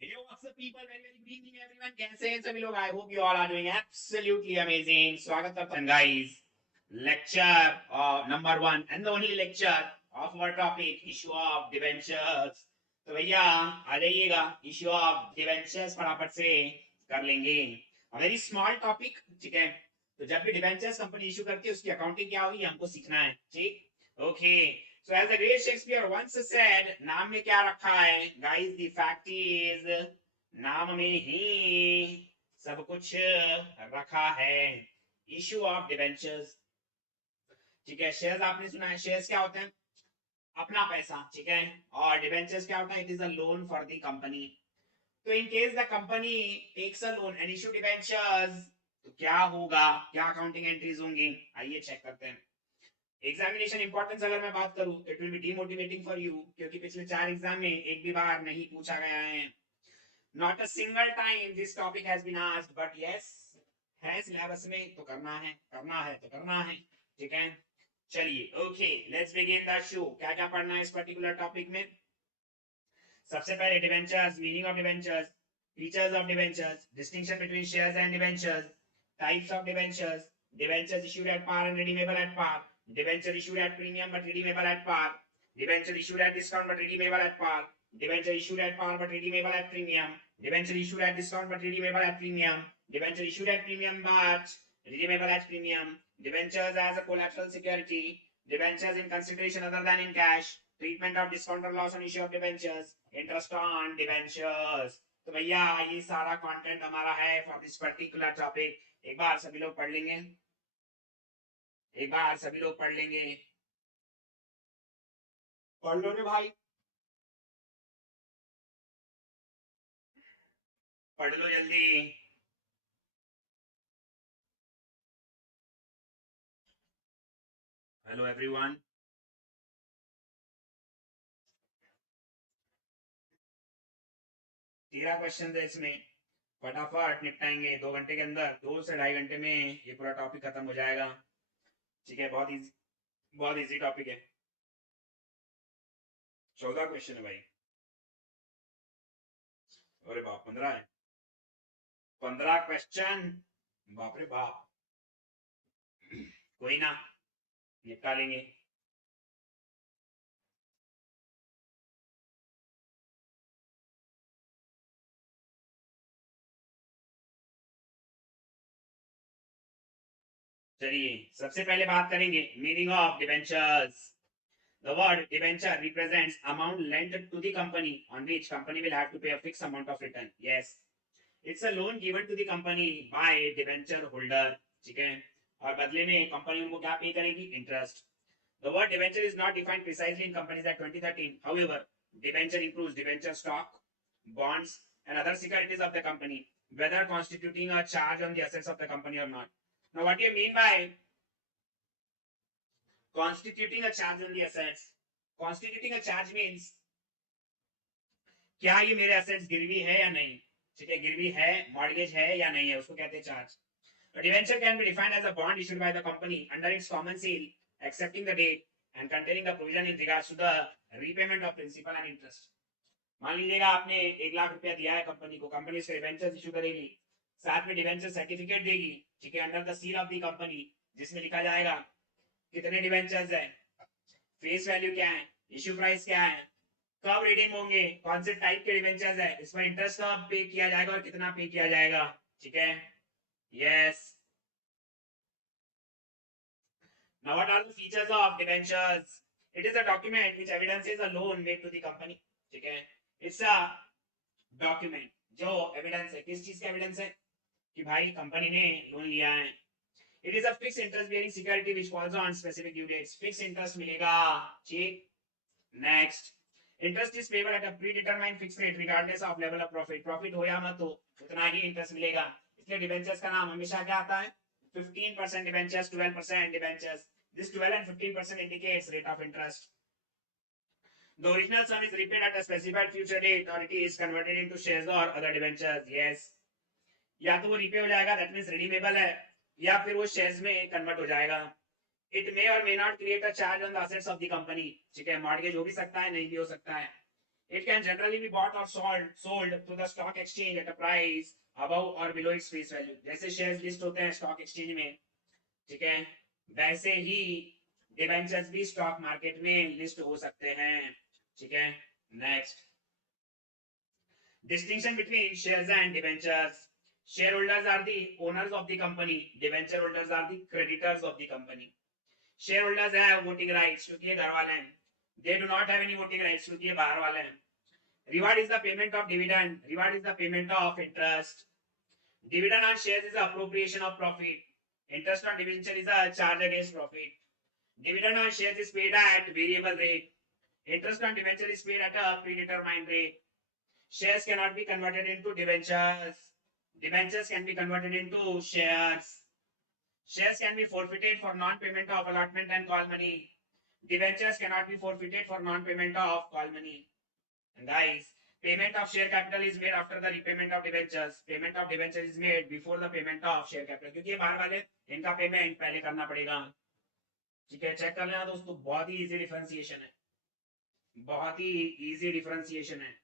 Hello, what's up, people? Very, very good evening, everyone. कैसे हैं सभी लोग? I hope you all are doing absolutely amazing. स्वागत करता हूँ, guys. Lecture number one and the only lecture of our topic, issue of debentures. तो भैया आ जाइएगा, issue of debentures फटाफट से कर लेंगे. A very small topic, ठीक है? तो जब भी debentures कंपनी इशू करती है, उसकी अकाउंटिंग क्या होगी हमको सीखना है, ठीक? Okay. So as the great Shakespeare once said, नाम में क्या रखा है? Guys, the fact is, नाम में ही सब कुछ रखा है. Issue of debentures, ठीक है? शेयर्स आपने सुना है, शेयर्स क्या होते हैं? अपना पैसा, ठीक है? और डिबेंचर्स क्या होता है? It is a loan for the company. तो in case the company takes a loan and issue debentures, तो क्या होगा? क्या अकाउंटिंग एंट्रीज होंगी? आइए चेक करते हैं. एग्जामिनेशन इंपॉर्टेंस अगर मैं बात करूं तो it will be demotivating for you, क्योंकि पिछले 4 एग्जाम में एक भी बार नहीं पूछा गया है. Not a single time this topic has been asked, but yes, है सिलेबस में तो करना है, करना है तो करना है, ठीक है? चलिए, okay, let's begin the show. क्या क्या पढ़ना है इस पर्टिकुलर टॉपिक में? सबसे पहले debentures, meaning of debentures, features of debentures, distinction between shares and debentures, types of debentures, debentures issued eight par and redeemable at par, debenture issued at premium but redeemable at par, debenture issued at discount but redeemable at par, debenture issued at par but redeemable at premium, debenture issued at discount but redeemable at premium, debenture issued at premium but redeemable at premium, debentures as a collateral security, debentures in consideration other than in cash, treatment of discount or loss on issue of debentures, interest on debentures. तो भैया ये सारा content हमारा है for this particular topic. एक बार सभी लोग पढ़ लेंगे, एक बार सभी लोग पढ़ लेंगे. पढ़ लो रे भाई, पढ़ लो जल्दी. Hello everyone. 13 क्वेश्चन है इसमें, फटाफट निपटाएंगे 2 घंटे के अंदर. 2 से 2.5 घंटे में ये पूरा टॉपिक खत्म हो जाएगा, ठीक है? बहुत इजी, बहुत इजी टॉपिक है. 14 क्वेश्चन है भाई. अरे बाप, 15 है. 15 क्वेश्चन, बाप रे बाप. कोई ना, निपटा लेंगे. चलिए, सबसे पहले बात करेंगे meaning of debentures. The word debenture represents amount lent to the company on which company will have to pay a fixed amount of return. Yes, it's a loan given to the company by debenture holder, ठीक है? और बदले में company उनको क्या पे करेगी? Interest. The word debenture is not defined precisely in Companies Act 2013. However, debenture includes debenture stock, bonds, and other securities of the company, whether constituting a charge on the assets of the company or not. Now, what do you mean by constituting a charge on the assets? Constituting a charge means क्या ये मेरे assets गिरवी है या नहीं, ठीक है? गिरवी है, मॉर्गेज है या नहीं है, उसको कहते हैं charge. A debenture can be defined as a bond issued by the company under its common seal, accepting the date and containing the provision in regards to the repayment of principal and interest. मान लीजिएगा आपने 1 लाख रुपया दिया है company को, company उसके debenture issue करेगी, साथ में डिबेंचर सर्टिफिकेट देगी, ठीक है? Under the seal of the company, जिसमें लिखा जाएगा कितने डिबेंचर्स है, फेस वैल्यू क्या है, इशू प्राइस क्या है, कब रिडीम होंगे, कौन से टाइप के डिबेंचर्स है, इसमें इंटरेस्ट कब पे किया जाएगा और कितना पे किया जाएगा, ठीक है? Yes. Now what are the features of debentures? It is a document which evidences a loan made to the company, ठीक है? It's a document जो एविडेंस है, किस चीज का एविडेंस है? कि भाई कंपनी ने लोन लिया है. It is a fixed interest bearing security which falls on specific due dates. Fixed interest मिलेगा, ठीक? Next, interest is payable at a predetermined fixed rate regardless of level of profit. Profit हो या मत हो, उतना ही interest मिलेगा. इसलिए debentures का नाम हमेशा क्या आता है? 15% debentures, 12% debentures. This 12 and 15% indicates rate of interest. The original sum is repaid at a specified future date or it is converted into shares or other debentures. Yes. या तो वो रिपे हो जाएगा, दैट मींस रिडीमेबल है, या फिर वो shares में कन्वर्ट हो जाएगा. इट मे और may not create a charge on the assets of the company, ठीक है? मॉर्गेज हो भी सकता है, नहीं भी हो सकता है. It can generally be bought or sold to the stock exchange at a price above or below its face value. जैसे shares list होते हैं stock exchange में, ठीक है, वैसे ही डिबेंचर्स भी स्टॉक मार्केट में लिस्ट हो सकते हैं, ठीक है. Next, distinction between shares and debentures. Shareholders are the owners of the company. Debenture holders are the creditors of the company. Shareholders have voting rights क्योंकि ये घर वाले हैं. They do not have any voting rights क्योंकि ये बाहर वाले हैं. Reward is the payment of dividend. Reward is the payment of interest. Dividend on shares is the appropriation of profit. Interest on debenture is a charge against profit. Dividend on shares is paid at variable rate. Interest on debenture is paid at a predetermined rate. Shares cannot be converted into debentures. Debentures can be converted into shares. Shares can be forfeited for non-payment of allotment and call money. Debentures cannot be forfeited for non-payment of call money. And guys, payment of share capital is made after the repayment of debentures. Payment of debentures is made before the payment of share capital. क्योंकि ये बाहर वाले इनका payment पहले करना पड़ेगा. ठीक है, चेक कर लेना दोस्तों, बहुत ही इजी डिफरेंशिएशन है, बहुत ही इजी डिफरेंशिएशन है.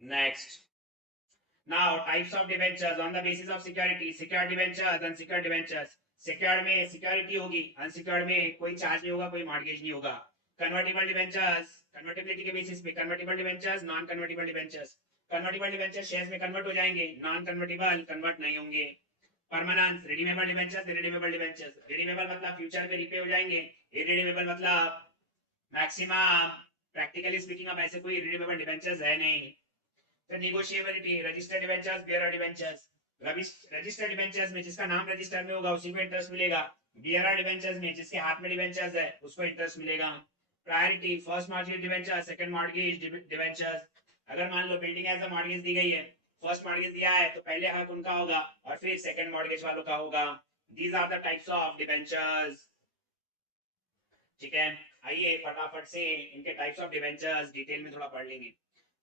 Next. Now, types of debentures on the basis of security. Secured debentures, unsecured debentures. Secured में security होगी, unsecured में कोई charge नहीं होगा, कोई mortgage नहीं होगा. Convertible debentures, convertibility के basis पे. Convertible debentures, non-convertible debentures. Convertible debentures shares में convert हो जाएंगे, non-convertible convert नहीं होंगे. Permanence, redeemable debentures, irredeemable debentures. Redeemable मतलब future पे repay हो जाएंगे. Irredeemable मतलब maximum, practically speaking अब ऐसे कोई irredeemable debentures है नहीं. फिर negotiability, registered debentures, bearer debentures. Registered debentures में जिसका नाम रजिस्टर में होगा उसी को इंटरेस्ट मिलेगा. बीआरआर डिबेंचर्स में जिसके हाथ में डिबेंचर्स है उसको इंटरेस्ट मिलेगा. Priority, first mortgage debenture, second mortgage debentures. अगर मान लो बिल्डिंग एज अ मॉर्गेज दी गई है, फर्स्ट मॉर्गेज दिया है तो पहले हक उनका होगा और फिर सेकंड मॉर्गेज वालों का होगा. These are the types of debentures. ठीक है, आइए फटाफट से इनके टाइप्स ऑफ डिबेंचर्स डिटेल में थोड़ा पढ़ लेंगे.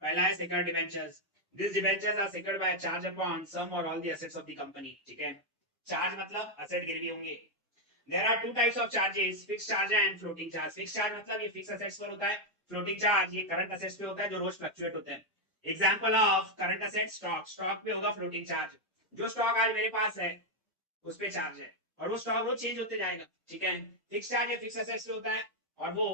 पहला है secured debentures. These debentures are secured by a charge upon some or all the assets of the company. ठीक है, चार्ज मतलब असेट गिरवी होंगे. There are two types of charges, fixed charge and floating charge. Fixed charge मतलब ये fix assets पर होता है. फ्लोटिंग चार्ज ये करंट असेट्स पे होता है जो रोज फ्लक्चुएट होते हैं. Example of current asset stock. Stock पे होगा फ्लोटिंग चार्ज. जो स्टॉक आज मेरे पास है उस पे चार्ज है और वो स्टॉक रोज चेंज होते जाएगा. ठीक है, फिक्स चार्ज ये फिक्स असेट्स पे होता है और वो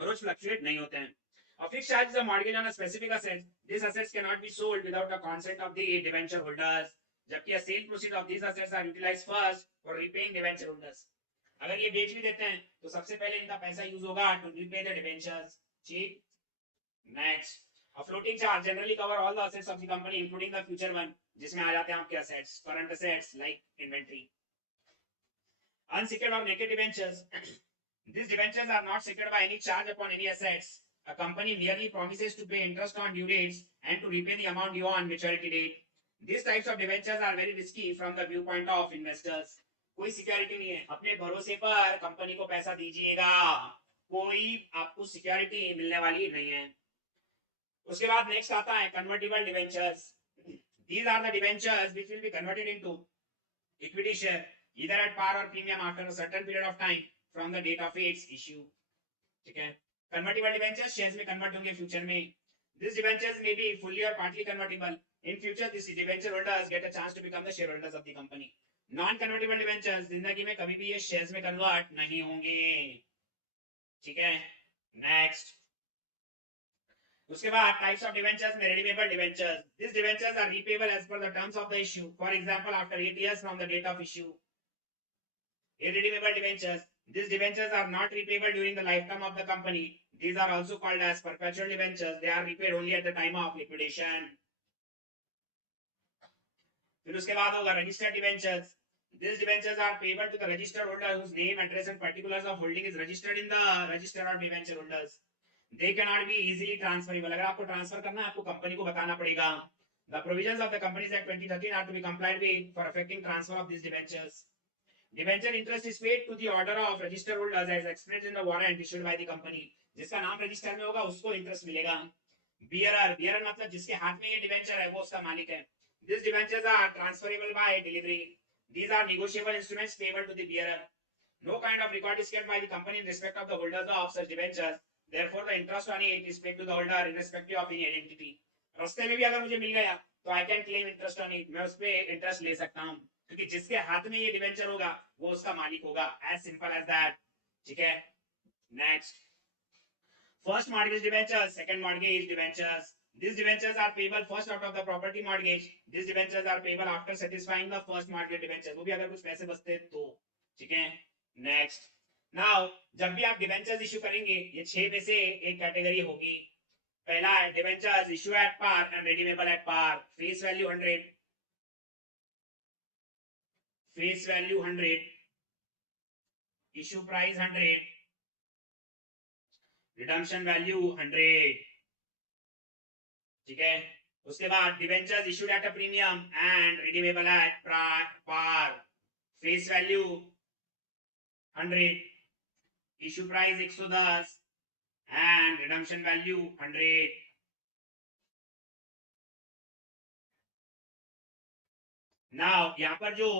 रोज फ्लक्चुएट नहीं होते हैं. A fixed charge is a mortgage on a specific asset. These assets cannot be sold without the consent of the debenture holders. जबकि sale proceeds of these assets are utilized first for repaying debenture holders. अगर ये बेच भी देते हैं तो सबसे पहले इनका पैसा यूज होगा to repay the debentures. ठीक. Next, a floating charge generally cover all the assets of the company including the future one, जिसमें आ जाते हैं आपके assets, current assets like inventory. Unsecured or naked debentures. These debentures are not secured by any charge upon any assets. A company merely promises to pay interest on due dates and to repay the amount due on maturity date. These types of debentures are very risky from the viewpoint of investors. कोई security नहीं है, अपने भरोसे पर company को पैसा दीजिएगा, कोई आपको सिक्योरिटी मिलने वाली नहीं है. उसके बाद नेक्स्ट आता है convertible debentures. These are the debentures which will be converted into equity share either at par or premium after a certain period of time from the date of its issue. ठीक है, convertible debentures shares में convert होंगे future में. These debentures may be fully or partly convertible. In future, these debenture holders get a chance to become the shareholders of the company. Non-convertible debentures जिंदगी में कभी भी ये shares में convert नहीं होंगे. ठीक है, next. उसके बाद types of debentures में redeemable debentures. These debentures are repayable as per the terms of the issue. For example, after 8 years from the date of issue. Irredeemable debentures. These debentures are not repayable during the lifetime of the company. These are also called as perpetual debentures. They are repaid only at the time of liquidation. फिर उसके बाद होगा registered debentures. These debentures are payable to the registered holder whose name, address, and particulars of holding is registered in the register of debenture holders. They cannot be easily transferable. अगर आपको transfer करना है आपको company को बताना पड़ेगा. The provisions of the Companies Act 2013 are to be complied with for effecting transfer of these debentures. Debenture interest is paid to the order of register holders as expressed in the warrant issued by the company. जिसका नाम register में होगा उसको interest मिलेगा। Bearer, bearer मतलब जिसके हाथ में ये डिबेंचर है वो उसका मालिक है। This debentures are transferable by delivery. These are negotiable instruments payable to the bearer. No kind of record is kept by the company in respect of the holders of such debentures. Therefore, the interest on it is paid to the holder irrespective of any identity. रास्ते में भी अगर मुझे मिल गया तो I can claim interest on it. मैं उस पे इंटरेस्ट ले सकता हूँ क्योंकि जिसके हाथ में ये डिबेंचर होगा वो उसका मालिक होगा। As simple as that. ठीक है। Next. First mortgage debentures, second mortgage debentures. These debentures are payable first out of the property mortgage. These debentures are payable after satisfying the first mortgage debentures. वो भी अगर कुछ पैसे बचते तो ठीक है। नेक्स्ट, नाउ जब भी आप डिबेंचर्स इशू करेंगे ये 6 में से एक कैटेगरी होगी। पहला है debentures issue at par and redeemable at par. Face value 100, face value 100, issue price 100, redemption value 100। ठीक है। उसके बाद debentures issued at a premium and redeemable at par. Face value 100, issue price 110 and redemption value 100। Now यहाँ पर जो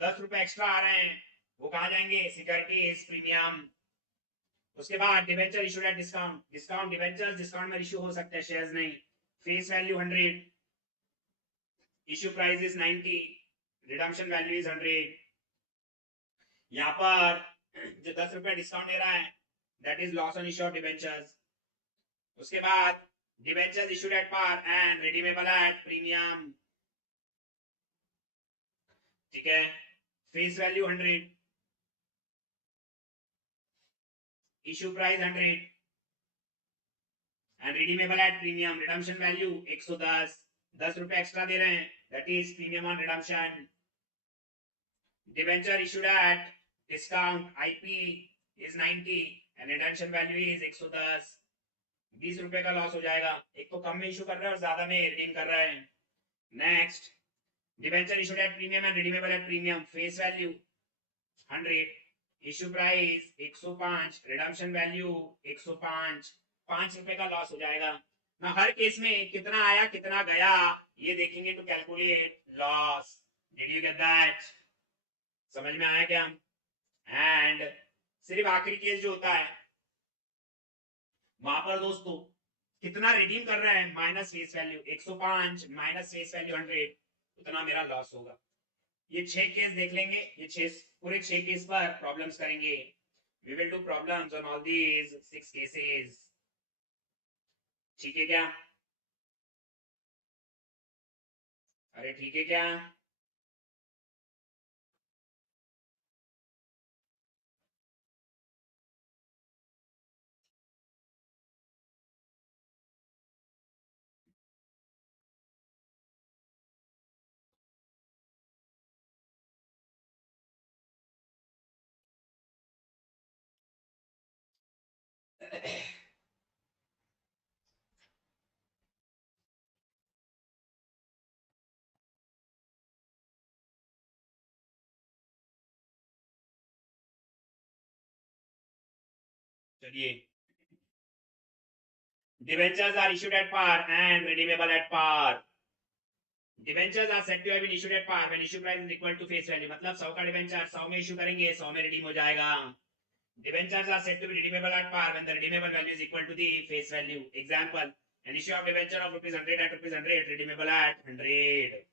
10 रुपए extra आ रहे हैं वो कहा जाएंगे? Securities premium. उसके बाद debenture issued at discount. Discount debentures discount में इशू हो सकते हैं, शेयर्स नहीं। Face value 100, issue price is 90, redemption value is 100। यहाँ पर जो 10 रुपए डिस्काउंट दे रहा है that is loss on issue of debentures. उसके बाद debentures issued at par and redeemable at premium. ठीक है। Face value 100, issue price 100 and redeemable at premium. Redemption value 110, 10 रुपए एक्स्ट्रा दे रहे हैं that is premium on redemption. Debenture issued at discount IP is 90 and redemption value is 110, 20 रुपए का loss हो जाएगा। एक तो कम में इशू कर रहा है और ज्यादा में रिडीम कर रहा है। Next, debenture issued at premium and redeemable at premium. Face value 100, issue price 105, redemption value 105, 5 रुपए का लॉस हो जाएगा ना। हर केस में कितना आया कितना गया ये देखेंगे to calculate loss. Did you get that? समझ में आया क्या? एंड सिर्फ आखिरी केस जो होता है वहां पर दोस्तों कितना रिडीम कर रहा है minus face value 105 minus face value 100, उतना मेरा लॉस होगा। ये 6 केस देख लेंगे। ये 6 पूरे 6 केस पर प्रॉब्लम्स करेंगे। We will do problems on all these 6 cases. ठीक है क्या? अरे ठीक है क्या? चलिए, debentures are issued at par and redeemable at par. Debentures are said to have been issued at par when issue price is equal to face value. मतलब 100 का डिबेंचर 100 में इशू करेंगे 100 में रिडीम हो जाएगा। Debentures are said to be redeemable at par when the redeemable value is equal to the face value. Example, an issue of debenture of rupees 100 at rupees 100 redeemable at 100.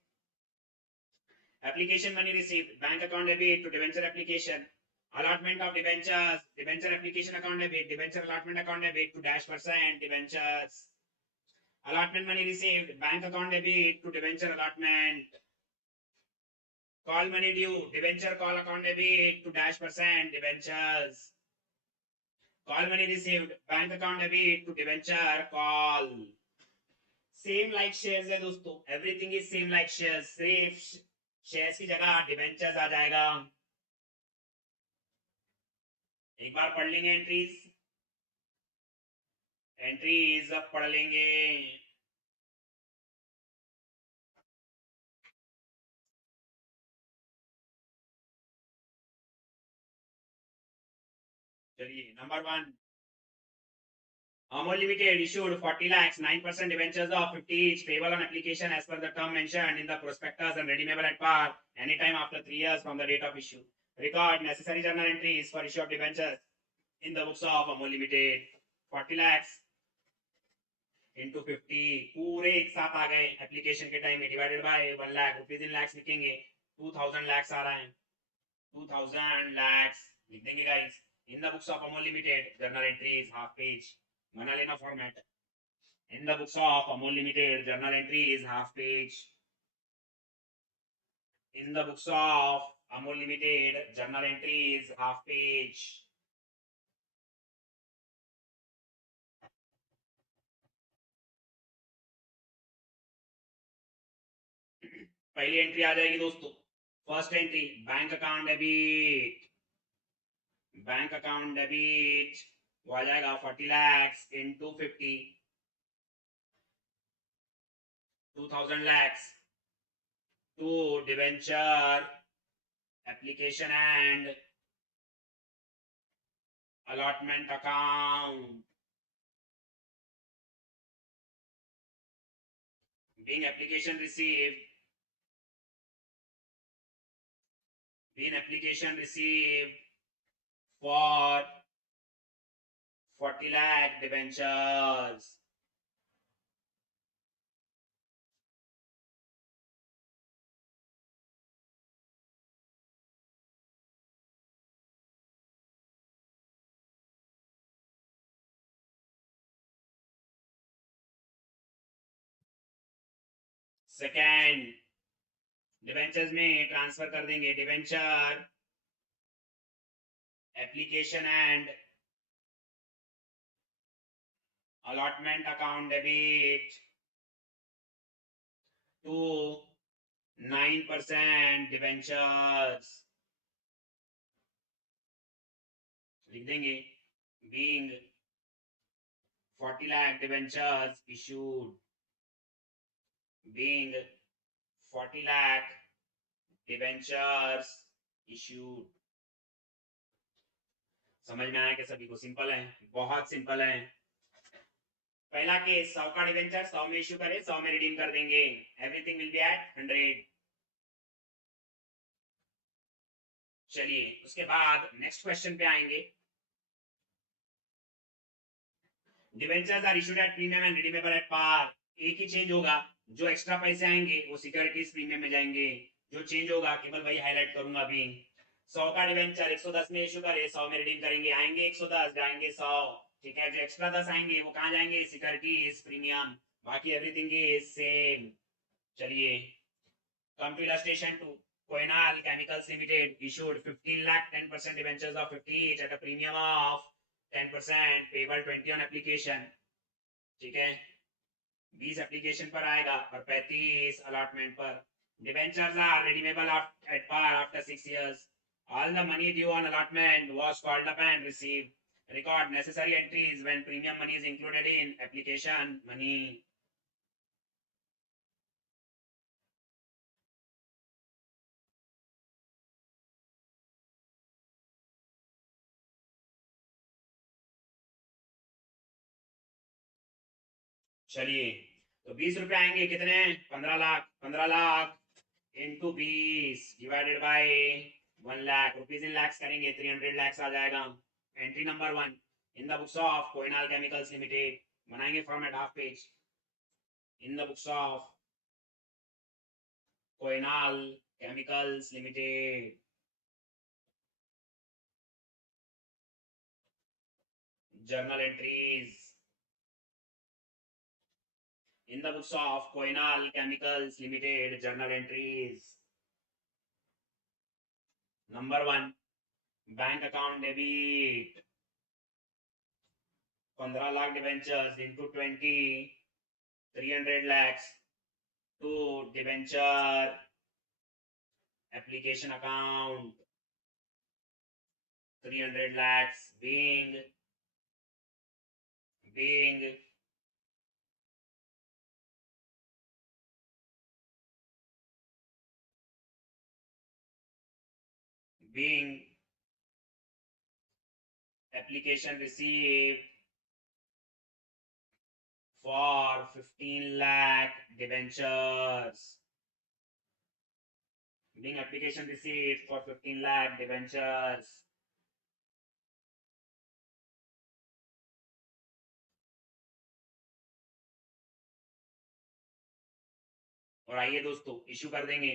Application money received, bank account debit to debenture application. Allotment of debentures, debenture application account debit, debenture allotment account debit to dash percent debentures. Allotment money received, bank account debit to debenture allotment. Call money due, debenture call account debit to dash percent debentures. Call money received, bank account debit to debenture call. Same like shares है दोस्तों, everything is same like shares, सिर्फ shares की जगह debentures आ जाएगा। एक बार पढ़ लेंगे एंट्रीज, एंट्रीज अब पढ़ लेंगे। चलिए number 1, Amol Limited issued 40 lakhs, 9% debentures of 50 each, payable on application as per the term mentioned in the prospectus and redeemable at par anytime after 3 years from the date of issue. Record necessary journal entries for issue of debentures in the books of Amol Limited. 40 lakhs into 50 पूरे एक साथ आ गए application के time में, divided by 1 lakh, rupees इन लाख्स लिखेंगे, 2000 lakhs आ रहा है, 2000 lakhs लिख देंगे guys. In the books of Amol Limited, journal entries half page, बना लेना format. In the books of Amol Limited, journal entry is half page. In the books of Amol Limited, journal entry is half page. पहली entry आ जाएगी दोस्तों. First entry bank account debit, bank account debit वो आ जाएगा 40 lakhs into 50, 2000 lakhs to debenture application and allotment account. Being application received, being application received for 40 lakh debentures. Second, debentures में transfer कर देंगे, debenture application and allotment account debit to 9% debentures लिख देंगे. Being 40 lakh debentures issued, being 40 lakh debentures issued. समझ में आया कि सभी को? सिंपल है, बहुत सिंपल है. पहला केस 100 का डिवेंचर 100 में इश्यू करें, 100 में रिडीम कर देंगे, एवरीथिंग विल बी एट 100. चलिए उसके बाद नेक्स्ट क्वेश्चन पे आएंगे. Debentures are issued at premium and redeemable at par. एक ही चेंज होगा, जो एक्स्ट्रा पैसे आएंगे वो सिक्योरिटीज प्रीमियम में जाएंगे, जो चेंज होगा केवल वही हाईलाइट करूंगा. अभी 100 का डिवेंचर 110 में इशू करे, 100 में रिडीम करेंगे, आएंगे 110, जाएंगे 100. ठीक है, जो एक्स्ट्रा 10 आएंगे वो कहां जाएंगे? Securities premium. बाकी एवरीथिंग इज सेम. चलिए come to illustration 2. Koinal Chemicals Limited issued 15 lakh 10% debentures of 50 each at a premium of 10%, payable 20 on application. ठीक है, 20 एप्लीकेशन पर आएगा और 35 अलॉटमेंट पर. Debentures are redeemable at par after 6 years. All the money due on allotment was called up and received. Record necessary entries when premium money is included in application money. चलिए तो 20 रुपए आएंगे कितने? 15 lakh. 15 lakh into 20 divided by 1 lakh, rupees in lakhs करेंगे, 300 lakhs आ जाएगा. Entry number 1 in the books of Koinal chemicals limited, बनाएंगे format half page. In the books of Koinal chemicals limited, journal entries. In the books of Koinal Chemicals Limited, journal entries. Number 1, bank account debit 15 lakh debentures into 20, 300 lakhs to debenture application account, 300 lakhs being application received for 15 lakh debentures. Being application received for 15 lakh debentures. और आइए दोस्तों issue कर देंगे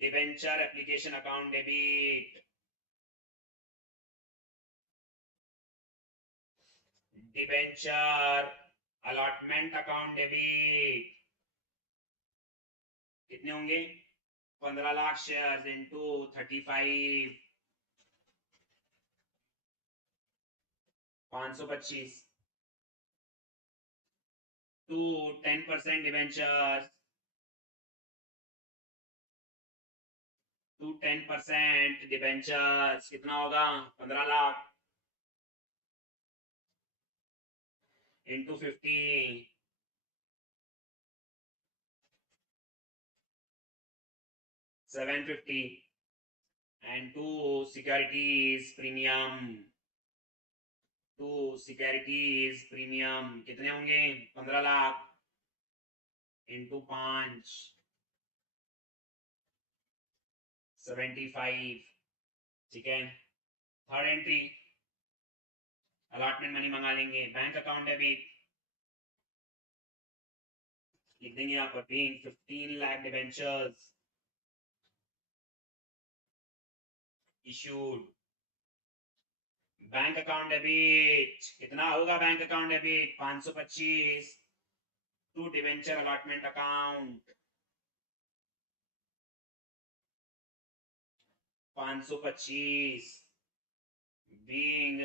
debenture application account debit, debenture allotment account debit. कितने होंगे? 15 lakh share into 35, 525 to 10% debenture to 10% debentures कितना होगा? 15 lakh into 50, 750 and two securities premium, two securities premium कितने होंगे? 15 लाख इंटू 5, 75। ठीक है, थर्ड एंट्री अलॉटमेंट मनी मंगा लेंगे, बैंक अकाउंट डेबिट लिख देंगे यहाँ पर being 15 lakh debentures issued. Bank account debit कितना होगा? Bank account debit 525 to debenture allotment account 525 being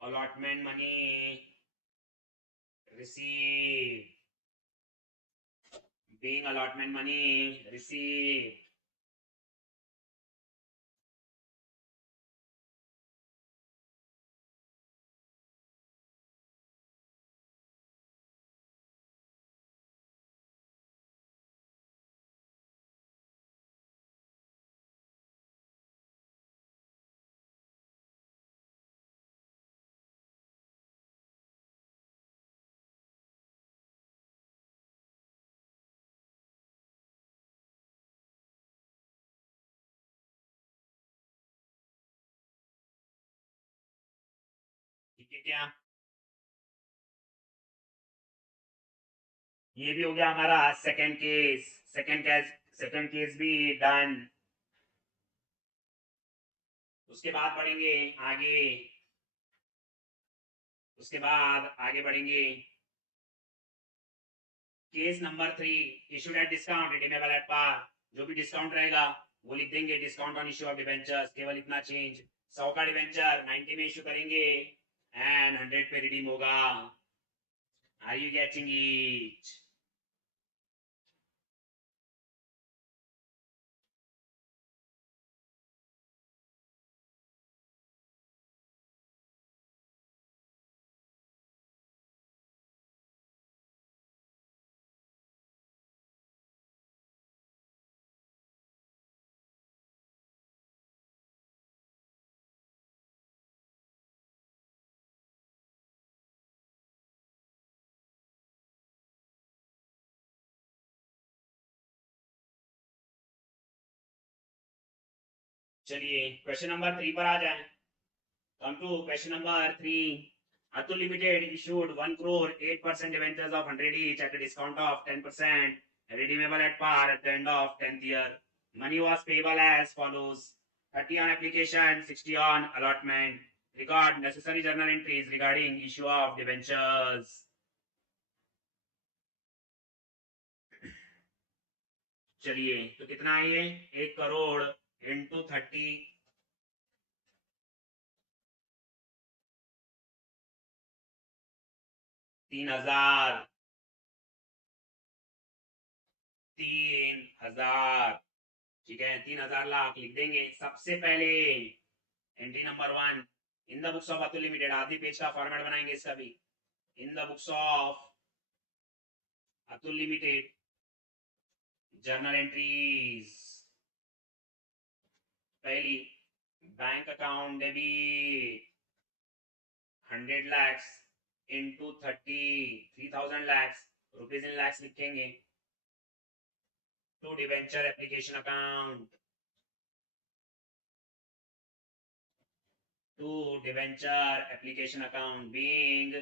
allotment money received, being allotment money received। ठीक है क्या? ये भी हो गया हमारा सेकंड केस। सेकंड केस भी डन। उसके बाद बढ़ेंगे आगे, उसके बाद आगे बढ़ेंगे case number 3 issued at discount redeemable at par. जो भी डिस्काउंट रहेगा वो लिख देंगे discount on issue of debentures. केवल इतना चेंज, 100 का डिबेंचर 90 में इशू करेंगे एंड 100 पे रिडीम होगा। Are you getting it? चलिए क्वेश्चन नंबर 3 पर आ जाए। Come to question number 3. Atul Limited issued 1 crore 8% debentures of 100 each at a discount of 10%, redeemable at par at the end of 10th year. Money was payable as follows: 30 on application, 60 on allotment. Record necessary journal entries regarding issue of debentures. चलिए तो कितना है ये? 1 crore into 30, 3,000, 3,000। ठीक है, 3,000 लाख लिख देंगे। सबसे पहले entry number 1 in the books of Atul limited, आधी पेज का फॉर्मेट बनाएंगे इसका भी। In the books of Atul limited journal entries. पहली bank account debit 100 lakhs into 3,000 lakhs, rupees in lakhs लिखेंगे. To debenture application account, to debenture application account being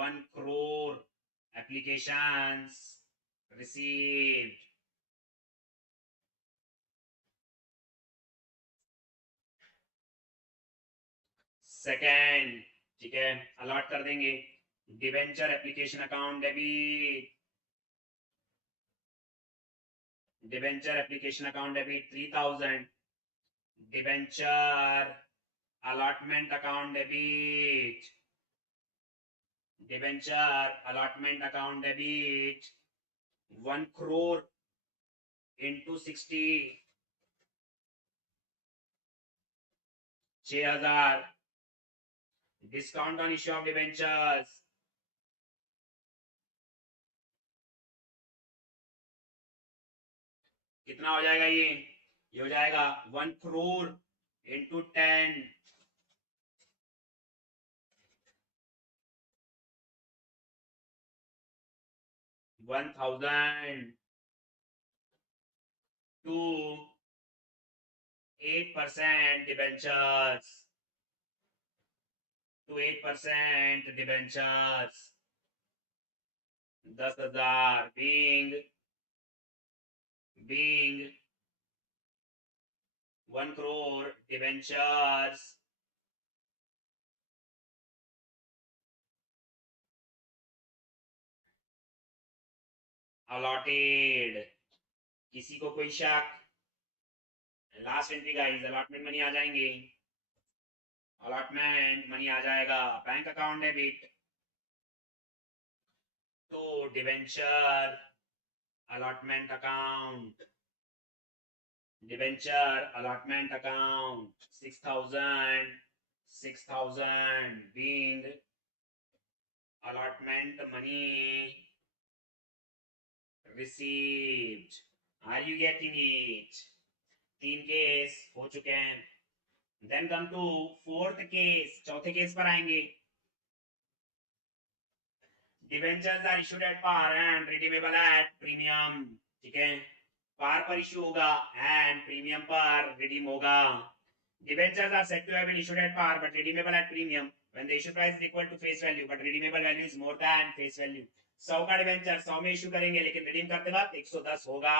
1 crore applications received. Second, ठीक है, allot कर देंगे. Debenture application account debit, debenture application account debit 3,000. Debenture allotment account debit, debenture allotment account debit 1 crore into 60, 6,000. Discount on issue of debentures, कितना हो जाएगा ये हो जाएगा 1 crore into 10, 1,000 to 8% debentures, to 8% debentures, 10,000 being 1 crore debentures allotted. किसी को कोई शक? Last entry guys, allotment money आ जाएंगे, अलॉटमेंट मनी आ जाएगा. Bank account debit to debenture allotment account, debenture allotment account 6,000 being allotment money received. Are you getting it? 3 case हो चुके हैं. Then come to fourth case, चौथे case पर आएंगे. Debentures are issued at par and redeemable at premium. ठीक है, par पर issue होगा and premium पर redeem होगा. Debentures are said to have been issued at par but redeemable at premium when the issue price is equal to face value but redeemable value is more than face value. 100 का debenture 100 में issue करेंगे लेकिन redeem करते वक्त 110 होगा.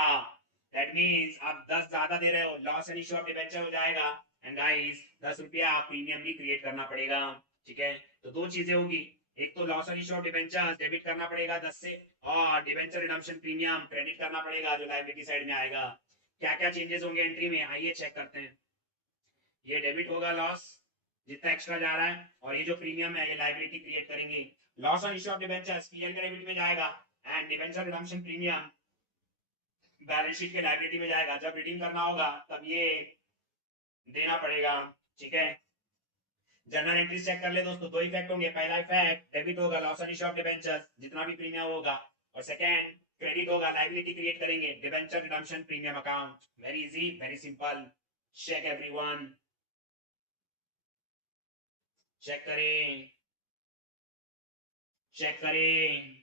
That means आप 10 ज्यादा दे रहे हो, loss and issue of debenture हो जाएगा. एंड गाइस 10 रुपया प्रीमियम भी क्रिएट करना पड़ेगा. ठीक है, तो दो चीजें होगी, एक तो loss and issue of debenture debit करना पड़ेगा 10 से, और डिवेंचर रिडम्पशन प्रीमियम क्रेडिट करना पड़ेगा जो लायबिलिटी साइड में आएगा. क्या क्या चेंजेस होंगे एंट्री में, आइए चेक करते हैं. ये डेबिट होगा लॉस जितना एक्स्ट्रा जा रहा है, और ये जो प्रीमियम है ये लायबिलिटी क्रिएट करेंगे. Loss on issue of debentures PL के डेबिट में जाएगा and debenture redemption premium balance sheet के लायबिलिटी में जाएगा. जब रिडीम करना होगा तब ये देना पड़ेगा. ठीक है, जर्नल एंट्रीज चेक कर ले दोस्तों. दो इफेक्ट होंगे, पहला इफेक्ट डेबिट होगा loss on issue of debentures जितना भी प्रीमियम होगा, और सेकंड क्रेडिट होगा लायबिलिटी क्रिएट करेंगे debenture redemption premium account. Very easy, very simple. Check everyone, check करें, चेक करें.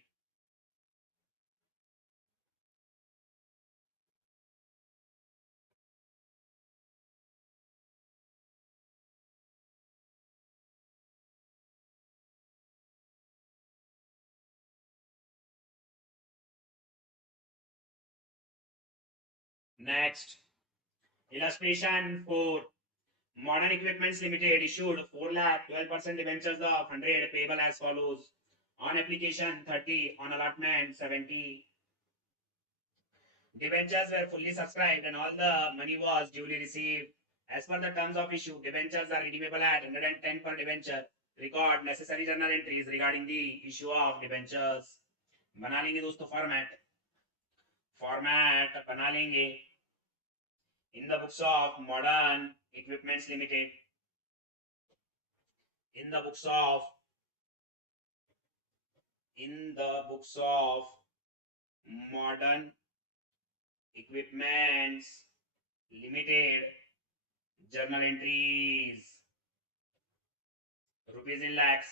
Next, illustration 4. Modern Equipments Limited issued 4,12% debentures of 100 payable as follows. On application 30, on allotment 70. Debentures were fully subscribed and all the money was duly received. As per the terms of issue, debentures are redeemable at 110 per debenture. Record necessary journal entries regarding the issue of debentures. बना लेंगे दोस्तों format बना लेंगे. In the books of Modern Equipments Limited, in the books of Modern Equipments Limited, journal entries rupees in lakhs,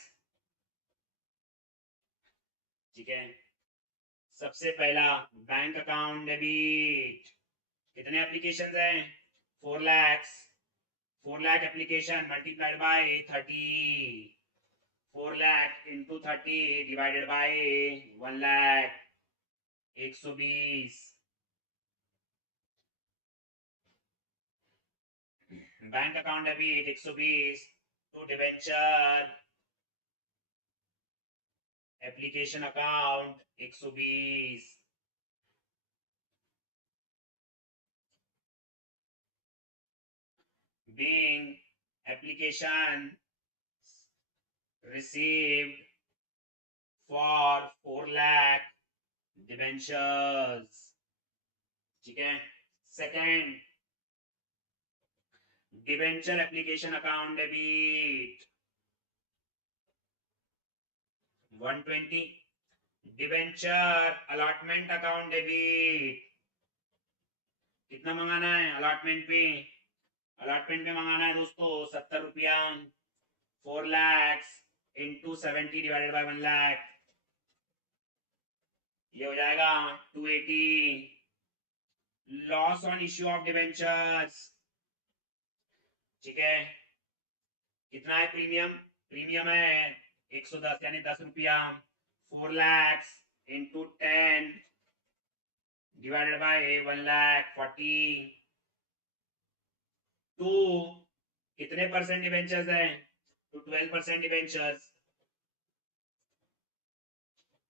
ठीक है। सबसे पहला bank account debit, कितने एप्लीकेशन हैं? 4 lakhs, 4 lakh application multiplied by 30, 4 lakh into 30 divided by 1 lakh, 120। Bank account debit 120 to debenture application account 120, being application received for 4 lakh debentures, ठीक है। Second debenture application account debit 120, debenture allotment account debit कितना मंगाना है? Allotment पे मंगाना है दोस्तों 70 रुपया, 4 lakhs into 70 divided by 1 lakh, ये हो जाएगा 280। Loss on issue of debentures, ठीक है। कितना है प्रीमियम? प्रीमियम है 110 यानी 10 रुपया, 4 lakhs into 10 divided by 1 lakh 40, to कितने परसेंट डिवेंचर्स है? तो 12% डिवेंचर्स,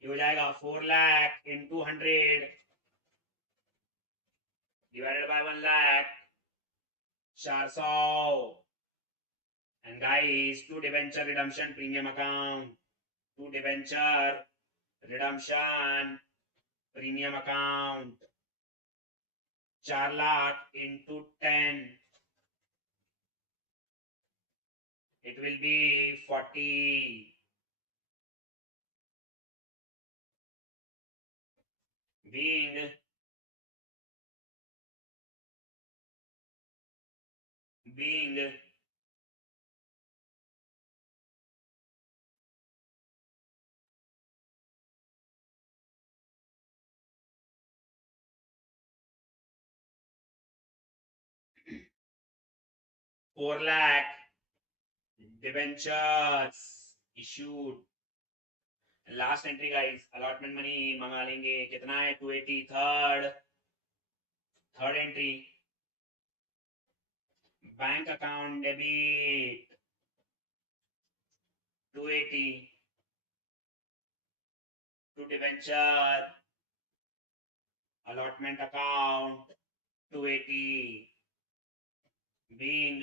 ये हो जाएगा 4 lakh into 100 divided by 1 lakh 400। And guys, to debenture redemption premium account, to debenture redemption premium account 4 lakh into 10, it will be 40, being 4 lakh debentures issued। Last entry guys, allotment money मंगा लेंगे, कितना है? 280। Third entry bank account debit 280 to debenture allotment account 280, being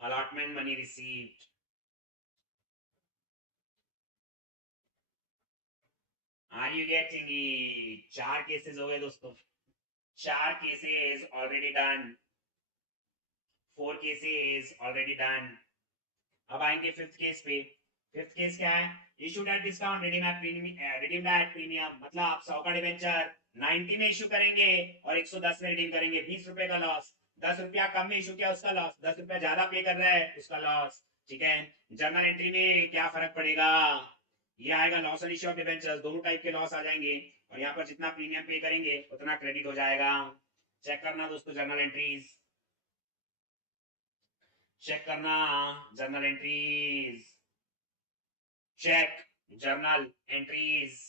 allotment money received। Are you getting it? 4 cases हो गए दोस्तों, 4 cases already done, 4 cases already done. अब आएंगे fifth case पे। फिफ्थ केस क्या है? Issued at discount redeemed at premium, मतलब 100 का डिवेंचर 90 में इशू करेंगे और 110 में रिडीम करेंगे, 20 रुपए का लॉस। 10 रुपया कम में इशू किया उसका लॉस, 10 रुपया ज्यादा पे कर रहा है उसका लॉस, ठीक है। जर्नल एंट्री में क्या फर्क पड़ेगा? ये आएगा loss on issue of debentures, दोनों टाइप के लॉस आ जाएंगे और यहाँ पर जितना प्रीमियम पे करेंगे उतना क्रेडिट हो जाएगा। चेक करना दोस्तों जर्नल एंट्रीज, चेक करना journal entries, check journal entries.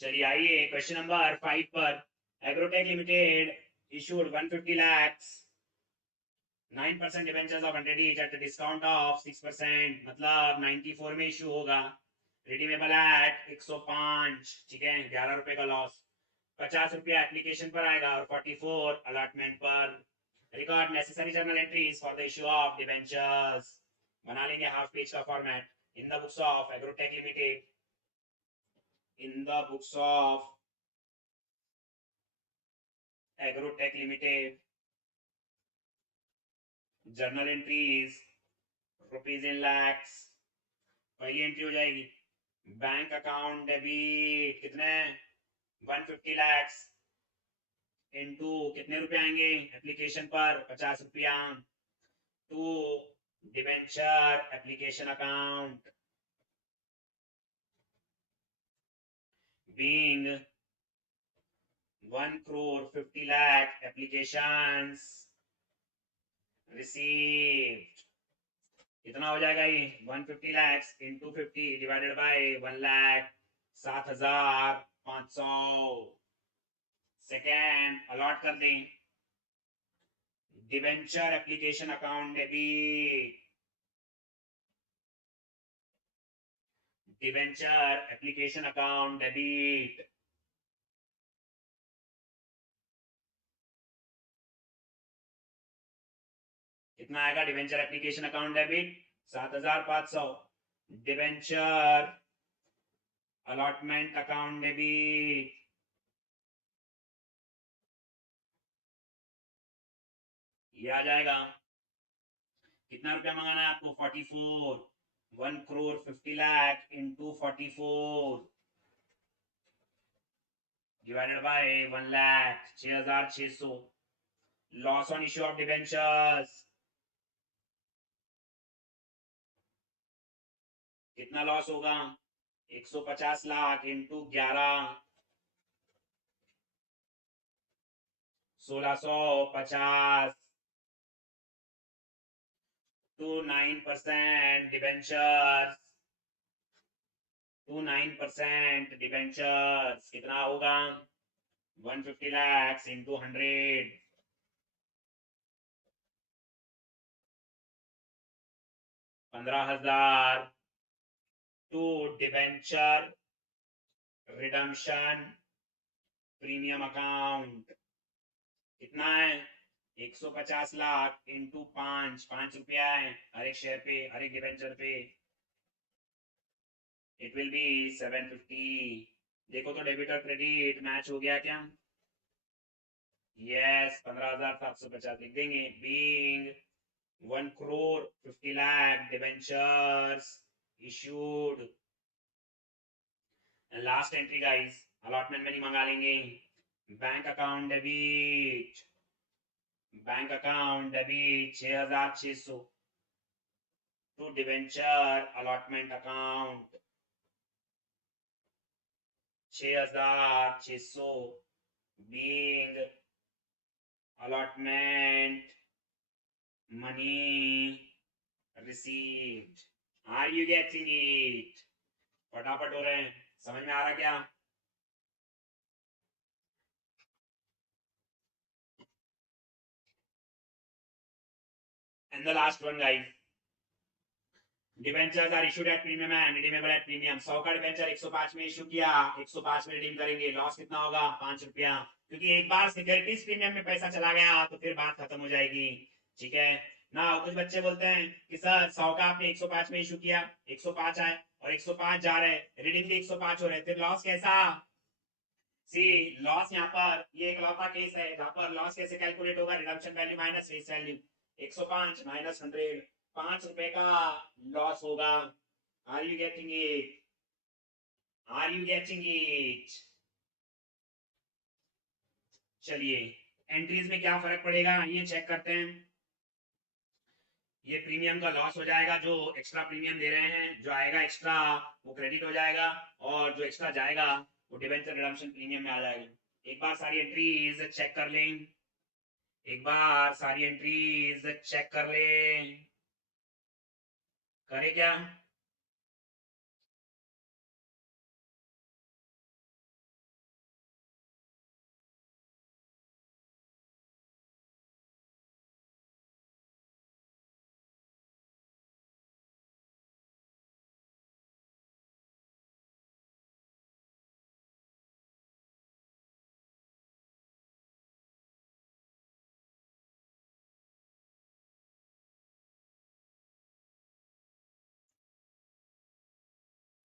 चलिए आइए क्वेश्चन नंबर 5 पर। Agrotech limited issued 150 lakhs 9% debentures of 100 each at a discount of 6%, मतलब 94 में इशू होगा, रिडीमेबल एट 105, ठीक है। 11 रुपए का लॉस, 50 रुपया एप्लीकेशन पर आएगा और 44 अलॉटमेंट पर। Record necessary journal entries for the issue of debentures, बना लेंगे हाफ पेज का format in the books of agrotech limited. in the books of Agrotech Limited, journal entries, rupees in lakhs, पहली entry हो जाएगी। बैंक अकाउंट डेबिट कितने 150 lakhs into कितने रुपए आएंगे एप्लीकेशन पर 50 रुपया to debenture application account being 1 crore 50 lakh applications received, कितना हो जाएगा ये 150 lakhs into 50 divided by 1 lakh 7,500। Second allot कर दें debenture application account debit, debenture application account debit कितना आएगा debenture application account debit 7,500, debenture allotment account debit ये आ जाएगा कितना रुपया मंगाना है आपको 44, 1 crore 50 lakh into 44 divided by 1 lakh 6,600। Loss on issue of debentures कितना लॉस होगा 150 lakh into 11 1650 to 9% debentures to 9% debentures कितना होगा 150 lakhs into 100 15,000 to debenture redemption premium account कितना है 150 लाख इंटू 5 रुपया है हर एक शेयर पे हर एक डिबेंचर पे इट विल बी 750। देखो तो डेबिट और क्रेडिट मैच हो गया क्या यस 15,750 लिख देंगे being 1 crore 50 lakh debentures issued। Last entry guys allotment में नहीं मंगा लेंगे bank account debit 6,600 to debenture allotment account 6,600 being allotment money received। Are you getting it? फटाफट हो रहे हैं समझ में आ रहा क्या and the last one guys debentures are issued at premium and redeemable at premium 100 का डिबेंचर 105 में इशू किया 105 में रिडीम करेंगे लॉस कितना होगा 5 रुपया क्योंकि एक बार सिक्योरिटीज प्रीमियम में पैसा चला गया तो फिर बात खत्म हो जाएगी ठीक है ना कुछ बच्चे बोलते हैं कि सर 100 का आपने 105 में इशू किया 105 आए और 105 जा रहे रिडीम भी 105 हो रहे फिर लॉस कैसा सी लॉस यहाँ पर ये एक लौता केस है जहां पर लॉस कैसे कैलकुलेट होगा redemption value minus face value 105 minus 100 5 रुपए का लॉस होगा are you getting it are you getting it चलिए एंट्रीज में क्या फर्क पड़ेगा ये चेक करते हैं ये प्रीमियम का लॉस हो जाएगा जो एक्स्ट्रा प्रीमियम दे रहे हैं जो आएगा एक्स्ट्रा वो क्रेडिट हो जाएगा और जो एक्स्ट्रा जाएगा वो डिबेंचर रिडम्पशन प्रीमियम में आ जाएगा एक बार सारी एंट्रीज चेक कर लें एक बार सारी एंट्रीज चेक कर लें करें क्या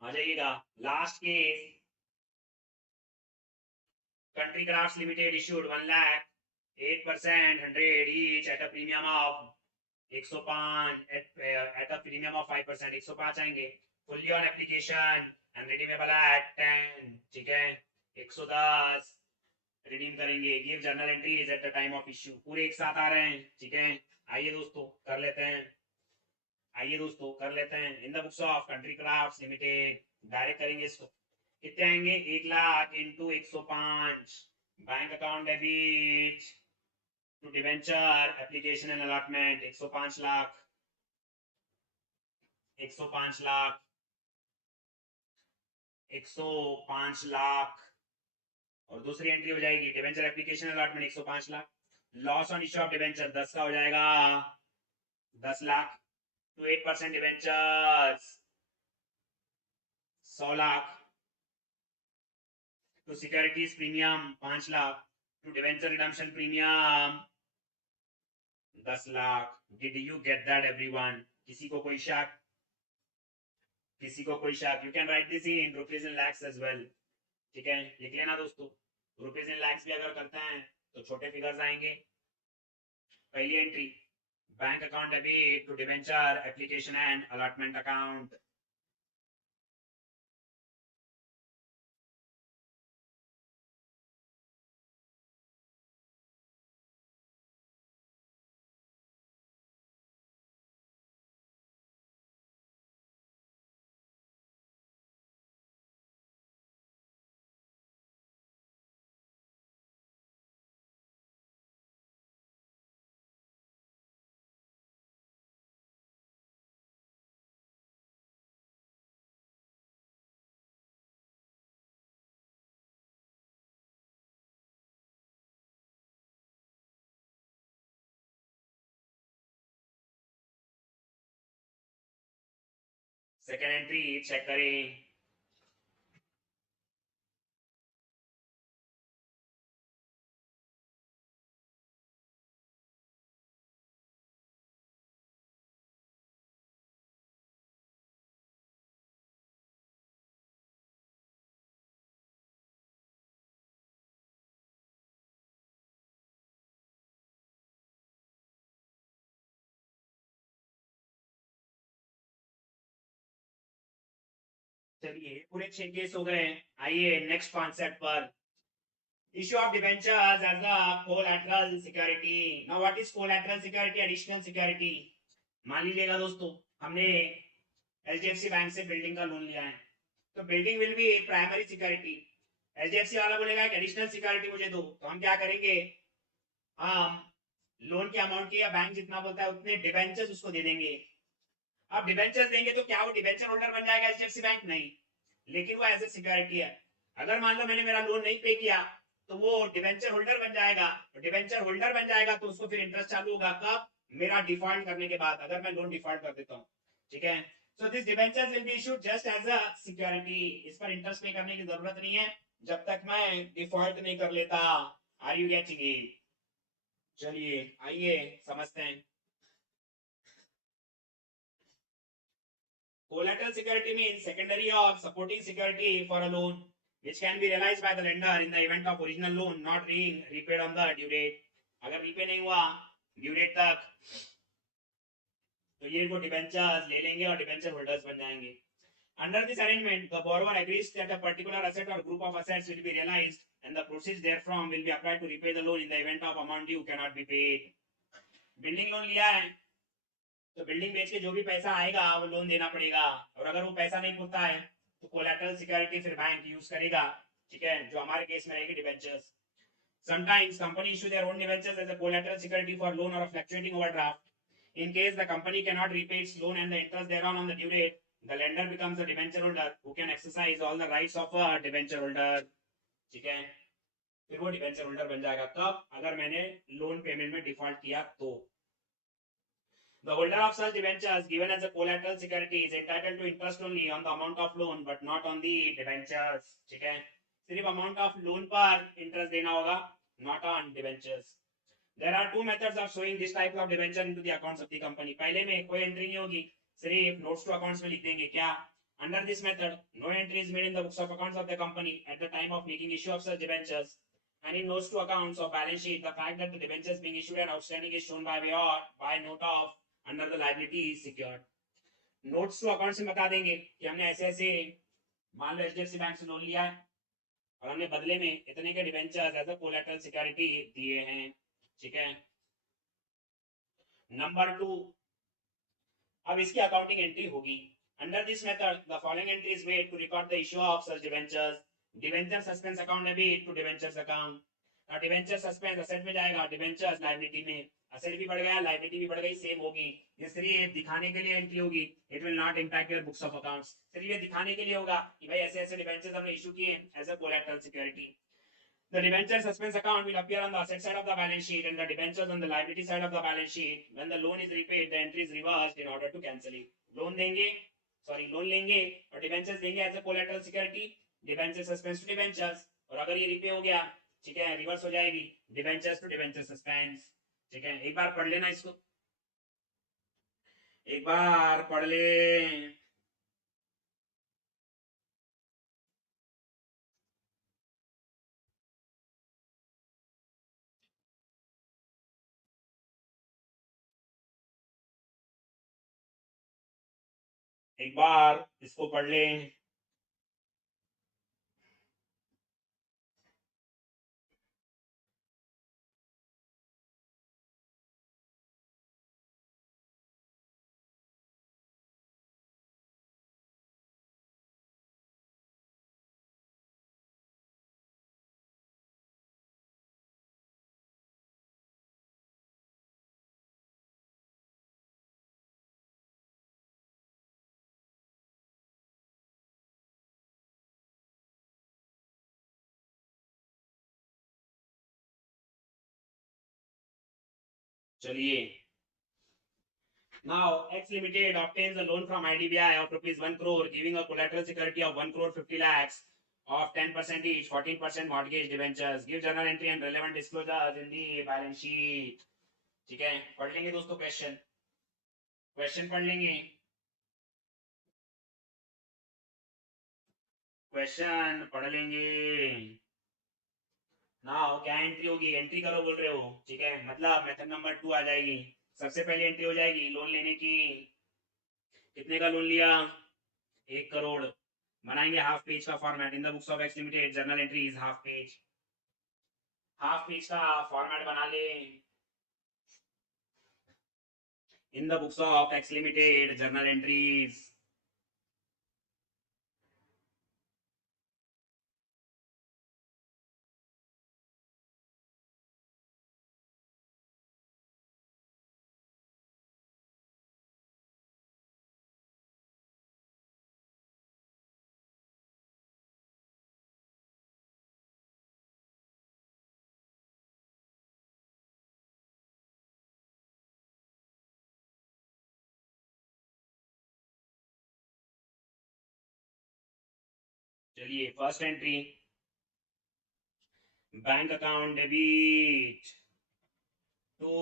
आ जाइएगा last case Country Crafts Limited issued 1 lakh 8% 100 each at a premium of 105 at a premium of 5%. 105 आएंगे fully on application and redeemable at 10. ठीक है 110 रिडीम करेंगे. Give journal entries at the time of issue. पूरे एक साथ आ रहे हैं. ठीक है आइए दोस्तों कर लेते हैं. In the books of country crafts limited direct करेंगे इसको. कितने आएंगे 1 lakh into 105. Bank account debit to debenture application and allotment 105 lakh 105 lakh 105 lakh. और दूसरी एंट्री हो जाएगी debenture application allotment 105 lakh. Loss on issue of debenture 10 का हो जाएगा 10 lakh. To 8% debentures 100 lakh. To securities premium 5 lakh. To debenture redemption premium 10 lakh. Did you get that everyone? किसी को कोई शक? You can write this in rupees in lakhs as well. ठीक है लिख लेना दोस्तों. रुपीज इन लैक्स भी अगर करते हैं तो छोटे फिगर्स आएंगे. पहली entry bank account debit to debenture application and allotment account. Second entry check करें. चलिए पूरे 6 केस हो गए. आइए नेक्स्ट कॉन्सेप्ट पर. Issue of debentures as a collateral security. Now what is collateral security? Additional security. मान लीजिएगा दोस्तों हमने एचडीएफसी बैंक से बिल्डिंग का लोन लिया है तो building will be primary security. HDFC वाला बोलेगा कि एडिशनल सिक्योरिटी मुझे दो तो हम क्या करेंगे? हम लोन के अमाउंट की या बैंक जितना बोलता है उतने डिबेंचर्स उसको दे देंगे. अब डिबेंचर्स देंगे तो क्या वो डिबेंचर होल्डर बन जाएगा एचडीएफसी बैंक? नहीं, लेकिन वो एज ए सिक्योरिटी है. अगर मान लो मैंने मेरा लोन नहीं पे किया तो वो डिबेंचर होल्डर बन जाएगा. डिबेंचर होल्डर बन जाएगा तो उसको फिर इंटरेस्ट चालू होगा कब? मेरा डिफॉल्ट करने के बाद, अगर मैं लोन डिफॉल्ट कर देता हूँ. ठीक है so this debentures will be issued just as a security. इस पर इंटरेस्ट पे करने की जरूरत नहीं है जब तक मैं डिफॉल्ट नहीं कर लेता. Are you getting it? चलिए आइए समझते हैं. Collateral security means secondary or supporting security for a loan which can be realized by the lender in the event of original loan not being repaid on the due date. अगर repay नहीं हुआ due date तक तो ये को debentures ले लेंगे और डिबेंचर होल्डर्स बन जाएंगे. Under this arrangement, the borrower agrees that a particular asset or group of assets will be realized and the proceeds therefrom will be applied to repay the loan in the event of amount due cannot be paid. Building loan लिया है तो building बेच के जो भी पैसा आएगा वो लोन देना पड़ेगा. और अगर वो पैसा नहीं पुरता है तो कोलैटरल सिक्योरिटी फिर बैंक यूज करेगा. ठीक है जो हमारे केस में रहेगी debentures. Sometimes company issue their own debentures as a collateral security for loan or a fluctuating overdraft. In case the company cannot repay its loan and the interest thereon on the due date, the lender becomes a debenture holder who can exercise all the rights of a debenture holder. ठीक है फिर वो debenture holder बन जाएगा कब? अगर मैंने loan payment में डिफॉल्ट किया तो. The holder of such debentures given as a collateral security is entitled to interest only on the amount of loan but not on the debentures. ठीक है सिर्फ अमाउंट ऑफ लोन पर interest देना होगा, not on debentures. There are two methods of showing this type of debenture into the accounts of the company. पहले में कोई entry नहीं होगी, सिर्फ notes to accounts में लिख देंगे. क्या? Under this method, no entry is made in the books of accounts of the company at the time of making issue of such debentures. And in notes to accounts of balance sheet, the fact that the debentures being issued and outstanding is shown by way or by note of under the liability is secured. Notes to account से बता देंगे कि हमने ऐसे ऐसे मान लो HDFC bank से लोन लिया है और हमने बदले में इतने के debentures as a collateral security दिए हैं, ठीक है। नंबर 2, अब इसकी अकाउंटिंग एंट्री होगी। Under this method the following entry is made to record the issue of such debentures. Debenture suspense account debit to debentures account. Debenture suspense asset में जाएगा, debentures liability में। असेट भी बढ़ गया, liability भी बढ़ गई, सेम होगी। ये सिर्फ दिखाने के लिए एंट्री होगी, it will not impact your books of accounts. सिर्फ ये दिखाने के लिए होगा कि भाई ऐसे ऐसे डिबेंचर्स हमने इशू किए as a collateral security. The debenture suspense account will appear on the asset side of the balance sheet and the debentures on the liability side of the balance sheet. When the loan is repaid, the entry is reversed in order to cancel it. Loan देंगे, loan लेंगे और debentures देंगे as a collateral security, debenture suspense to debentures, और अगर ये repay हो गया, ठीक है, रिवर्स हो जाएगी डिबेंचर्स टू डिबेंचर सस्पेंस, ठीक है। एक बार पढ़ लेना इसको, एक बार पढ़ ले। एक बार इसको पढ़ ले। चलिए, now X Limited obtains a loan from IDBI of rupees 1 crore, giving a collateral security of 1 crore 50 lakhs of 10% each, 14% mortgage debentures. Give journal entry and relevant disclosures in the balance sheet. ठीक है, पढ़ लेंगे दोस्तों question, question पढ़ लेंगे, question पढ़ लेंगे। Now क्या एंट्री होगी, एंट्री करो बोल रहे हो, ठीक है, मतलब मेथड नंबर 2 आ जाएगी। सबसे पहले एंट्री हो जाएगी लोन लेने की, कितने का लोन लिया, 1 करोड़। बनाएंगे हाफ पेज का format. In the books of X limited journal entry is half page, half page का फॉर्मेट बना ले। In the books of X limited journal entries, चलिए first entry, bank account debit to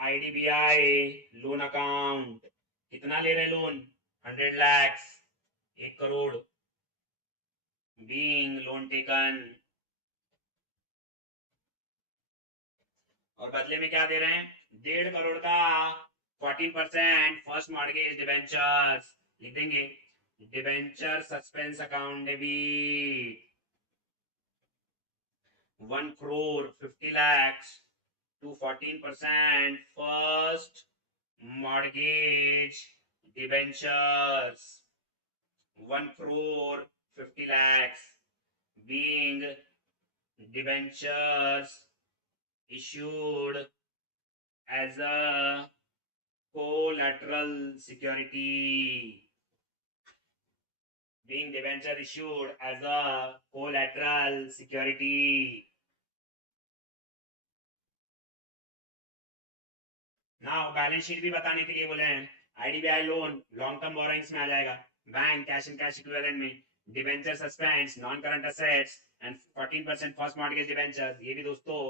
IDBI loan account. कितना ले रहे loan, 100 lakhs, 1 crore being loan taken, और बदले में क्या दे रहे हैं, 1.5 करोड़ का 14% फर्स्ट मॉर्गेज डिबेंचर्स। लिख देंगे debenture suspense account debit 1 crore 50 lakhs to 14% first mortgage debentures, 1 crore 50 lakhs being debentures issued as a collateral security, being debenture issued as a collateral security. Now balance sheet भी बताने के लिए बोले हैं। IDBI loan long term borrowings में आ जाएगा, bank cash and cash equivalent में, debenture suspense non current assets and 14% first mortgage debenture, ये भी दोस्तों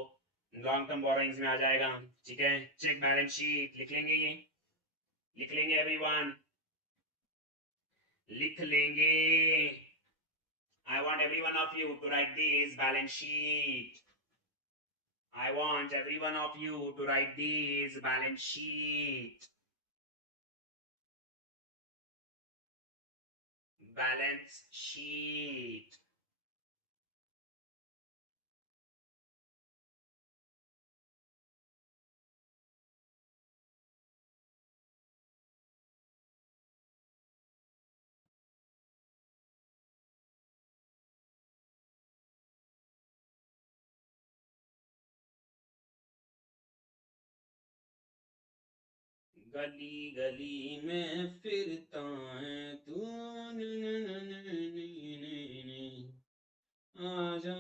लॉन्ग टर्म बोरोइंग्स में आ जाएगा, ठीक है। चेक बैलेंस शीट लिख लेंगे, ये लिख लेंगे एवरीवन, लिख लेंगे। I want every one of you to write this balance sheet. I want every one of you to write these balance sheet. Balance sheet. गली गली में फिरता है तू, आजा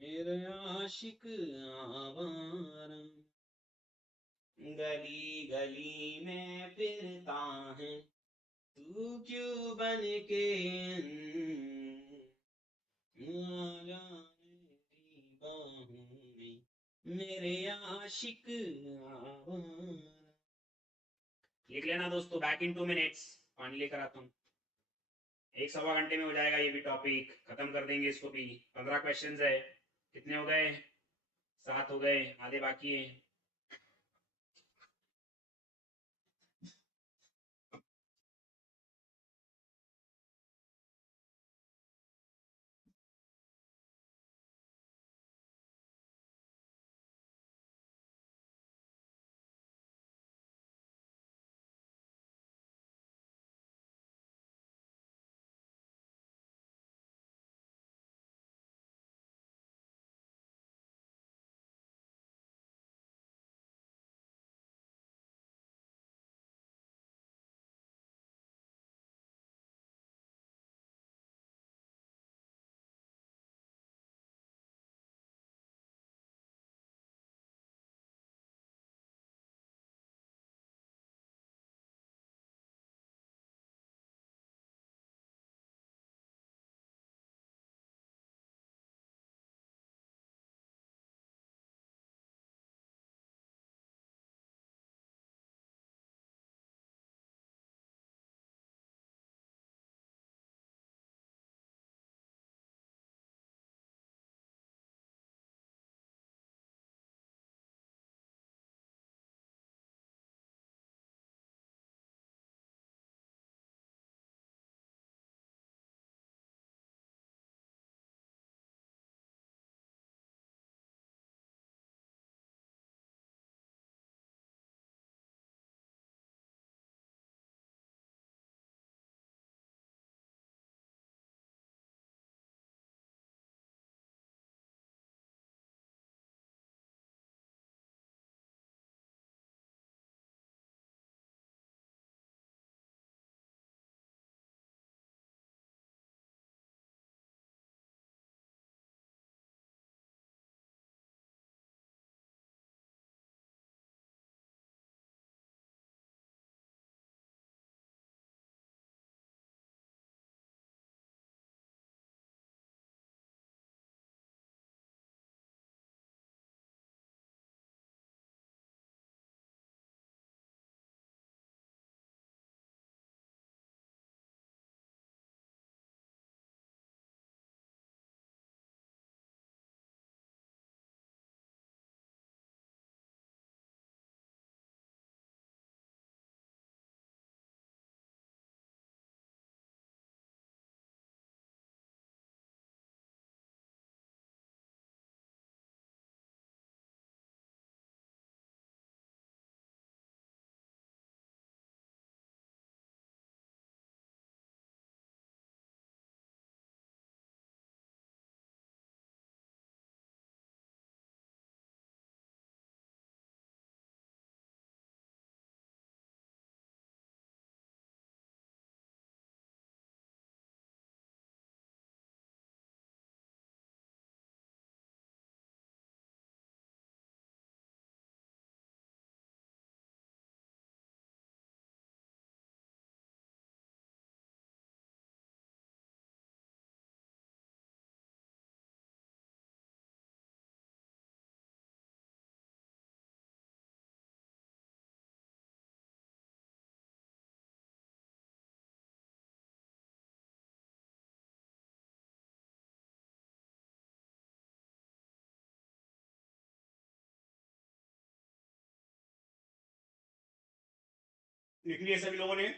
मेरे आशिक आवारा। गली गली में फिरता है तू क्यों बन के, आजा मेरी बाहों में मेरे आशिक आवारा। लिख लेना दोस्तों, बैक इन 2 मिनट्स, पानी लेकर आता हूँ। 1 सवा घंटे में हो जाएगा ये भी टॉपिक, खत्म कर देंगे इसको भी। 15 क्वेश्चंस है। कितने हो गए? 7 हो गए, आधे बाकी है। लिख लिया सभी लोगों ने?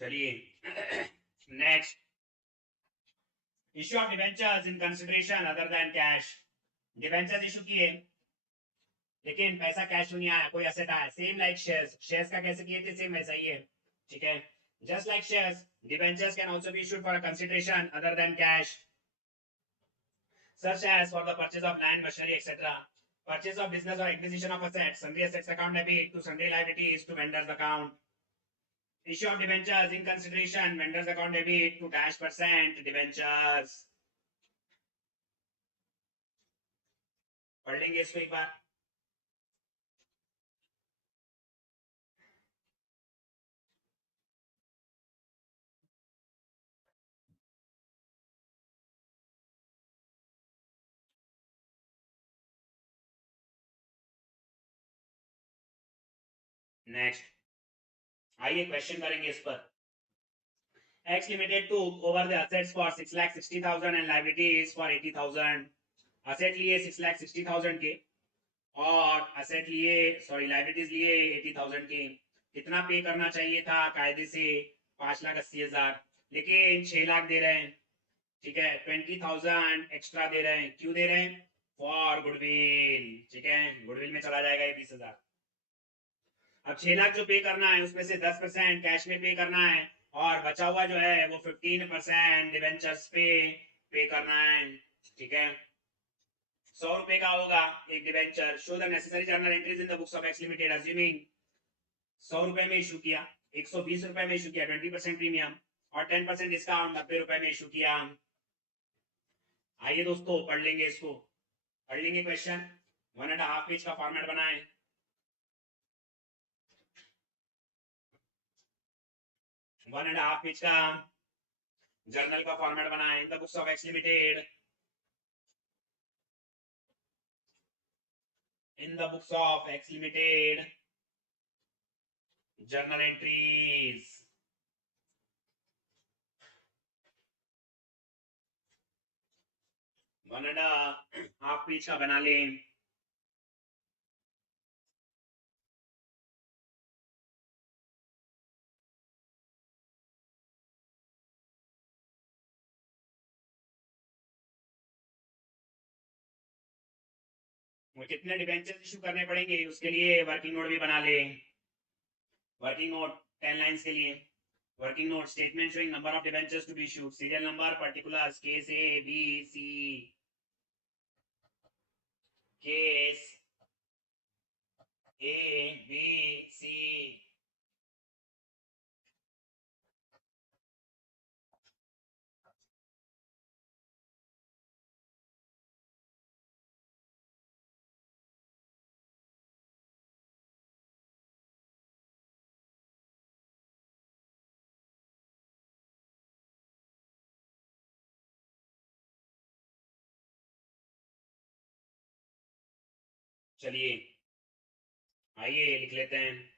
चलिए next, issue of debentures in consideration other than cash. Debentures issue किए लेकिन पैसा कैश में नहीं आया, कोई एसेट आया, सेम लाइक शेयर्स। शेयर्स का कैसे किए थे, सेम वैसा ही है, ठीक है। Just like shares, debentures can also be issued for a consideration other than cash, such as for the purchase of land, machinery, etc. Purchase of business or acquisition of assets, sundry assets account debit to sundry liabilities to vendors account. Issue of debentures in consideration, vendors account debit to dash % debentures. पढ़ लेंगे इसको एक बार। Next, आइए question करेंगे इस पर। X Limited took over the assets for 6,60,000 and liabilities for 80,000. Asset लिए 6,60,000 के और asset लिए liabilities लिए 80,000 के। कितना पे करना चाहिए था कायदे से? 5,80,000, लेकिन 6 लाख दे रहे हैं, ठीक है। 20,000 एक्स्ट्रा दे रहे हैं, क्यों दे रहे हैं? फॉर गुडविल, ठीक है। गुडविल में चला जाएगा ये 20,000। अब 6 लाख जो पे करना है उसमें से 10% कैश में पे करना है और बचा हुआ जो है वो 15% डिवेंचर्स पे करना है, ठीक है। 100 रुपए का होगा एक debenture. Show the necessary journal entries in the books of X limited assuming 100 रुपए में इशू किया, 120 रुपए में इशू किया 20% प्रीमियम और 10% डिस्काउंट 90 रुपए में इशू किया। आइए दोस्तों पढ़ लेंगे इसको, पढ़ लेंगे क्वेश्चन। 1.5 पेज का फॉर्मेट बनाए, 1.5 पेज का जर्नल का फॉर्मेट बनाए। इन the books of X limited, in the books of X Limited journal entries, one and half page का बना लें। कितने डिबेंचर इशू करने पड़ेंगे उसके लिए वर्किंग नोट भी बना ले। वर्किंग नोट 10 लाइंस के लिए working note, statement showing number of debentures to be issued, serial number, particulars, case A B C, case A B C, चलिए आइए लिख लेते हैं।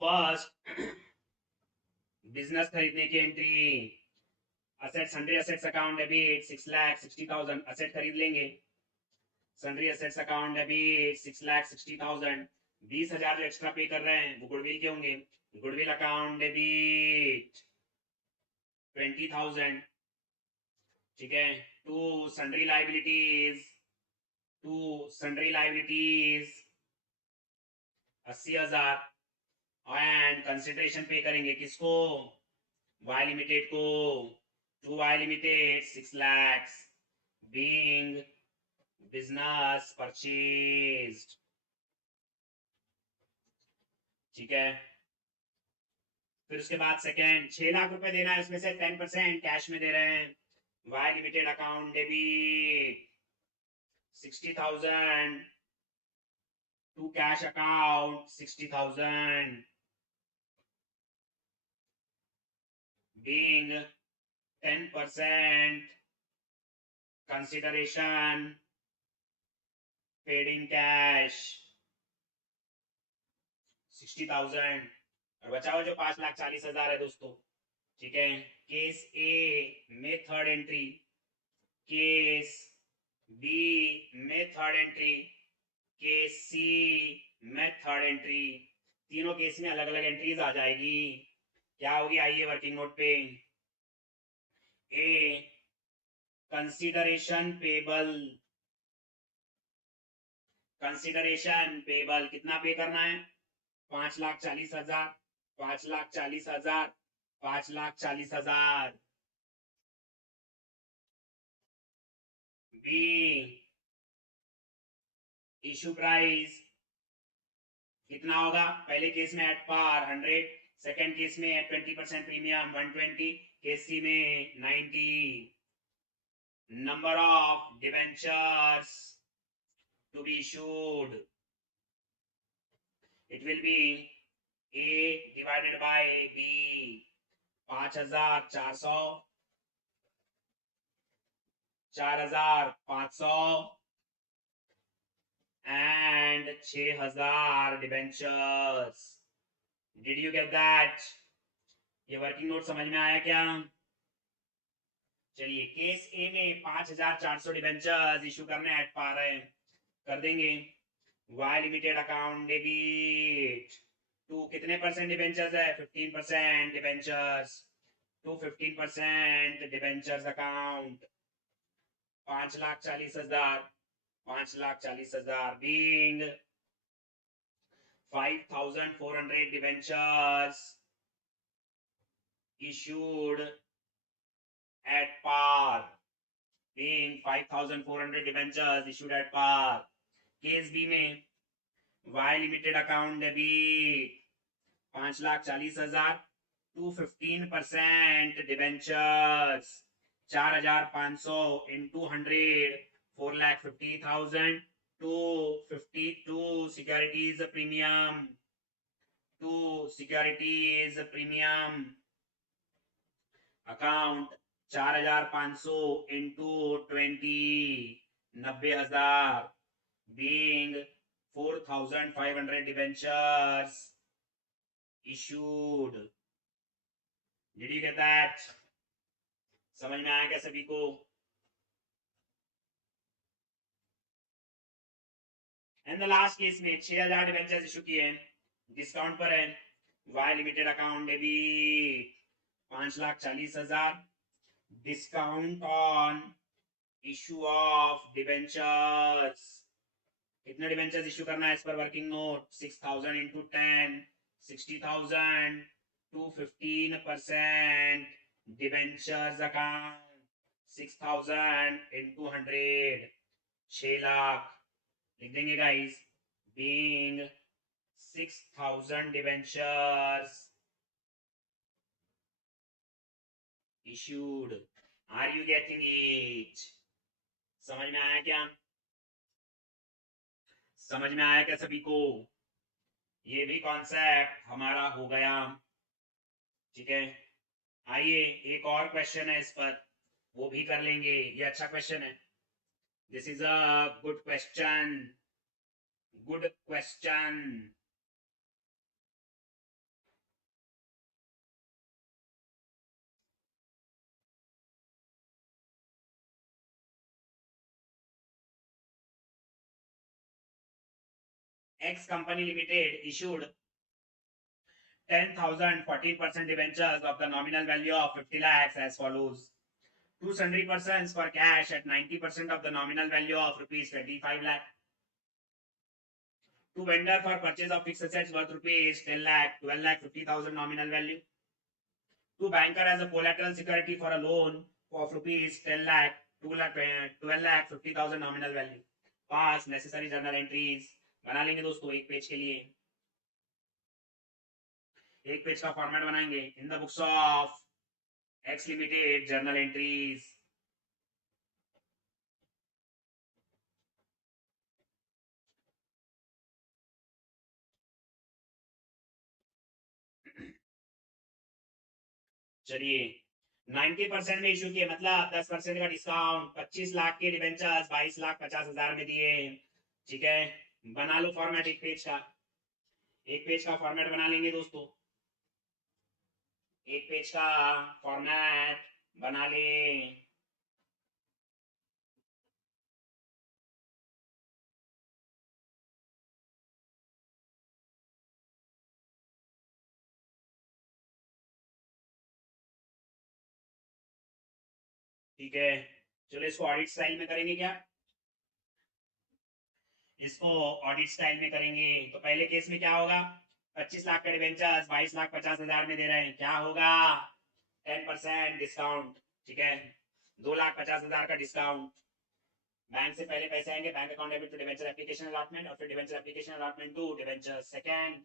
फर्स्ट, बिजनेस खरीदने की entry, asset sundry assets account debit 6,60,000 asset खरीद लेंगे। सन्ड्री एसेट्स अकाउंट डेबिट 6,60,000, 20,000 जो एक्स्ट्रा पे कर रहे हैं वो गुडविल के होंगे। गुडविल अकाउंट डेबिट 20,000, ठीक है। To sundry liabilities, to sundry liabilities 80,000 and consideration पे करेंगे किसको, वाई लिमिटेड को। To Y limited 6 lakhs being business purchased, ठीक है। फिर उसके बाद सेकेंड 6 लाख रुपए देना है, उसमें से 10% कैश में दे रहे हैं। Y limited account debit 60,000 to cash account 60,000 being 10% consideration paid in cash 60,000, और बचा हुआ जो 5,40,000 है दोस्तों, ठीक है। केस ए में थर्ड एंट्री, केस बी में थर्ड एंट्री, केस सी में थर्ड एंट्री, तीनों केस में अलग अलग एंट्रीज आ जाएगी। क्या होगी आइए वर्किंग नोट पे। ए कंसिडरेशन पेबल, कंसिडरेशन पेबल कितना पे करना है, 5,40,000, 5,40,000, 5,40,000। बी इशू प्राइस कितना होगा, पहले केस में एट पार 100, सेकेंड केस में 20% प्रीमियम 120, केस सी में 90। Number of debentures to be issued, it will be A divided by B, 5,400, 4,500 and 6,000 debentures. Did you get that? ये वर्किंग नोट समझ में आया क्या? चलिए केस ए में 5,400 डिबेंचर्स इशू करने एट पार है, कर देंगे। Y limited account debit to कितने परसेंट डिबेंचर्स है, 15% debentures, to 15% debentures account 5,40,000, 5,40,000 being 5,400 debentures issued at par, being 5,400 debentures issued at par. Case B में Y limited account debit 5,40,000 to 15% debentures 4,500 into 100 4,50,000 to 52 securities premium, to securities premium account 4,500 into 20 90,000 being 4,500 debentures issued. Did you get that? समझ में आया क्या सभी को? And the last case में 6,000 debentures issue किए, discount पर है। Y limited account debit 5,40,000, discount on issue of debentures, कितने डिबेंचर्स इशू करना है इस पर working note, 6,000 into 10 60,000 to 15% debentures account 6,000 into 100 6 lakh लिख देंगे guys, being 6,000 debentures issued. Are you getting it? समझ में आया क्या? समझ में आया क्या सभी को? ये भी कॉन्सेप्ट हमारा हो गया, ठीक है। आइए एक और क्वेश्चन है इस पर, वो भी कर लेंगे। ये अच्छा क्वेश्चन है, this is a good question, good question. X company limited issued 10,000 14% debentures of the nominal value of 50 lakhs as follows. Two sundry persons for cash at 90% of the nominal value of rupees 25 lakh. To vendor for purchase of fixed assets worth rupees 10 lakh, 12 lakh 50,000 nominal value. To banker as a collateral security for a loan of rupees 10 lakh, 2 lakh 12 lakh 50,000 nominal value. Pass necessary journal entries बना लेंगे दोस्तों एक page के लिए. एक page का format बनाएंगे. इन the books of X limited journal entries. चलिए 90% में इशू किए मतलब 10% का डिस्काउंट. 25 लाख के डिबेंचर्स 22,50,000 में दिए. ठीक है, बना लो फॉर्मेट एक पेज का. एक पेज का फॉर्मेट बना लेंगे दोस्तों. एक पेज का फॉर्मेट बना ले. ठीक है, चलो इसको ऑडिट स्टाइल में करेंगे क्या? इसको ऑडिट स्टाइल में करेंगे. तो पहले केस में क्या होगा? 25 लाख का डिबेंचर्स 22,50,000 में दे रहे हैं. क्या होगा? 10% डिस्काउंट. ठीक है, 2,50,000 का डिस्काउंट. बैंक से पहले पैसे आएंगे. Bank account debit to debenture application allotment और फिर debenture application allotment to debenture. Second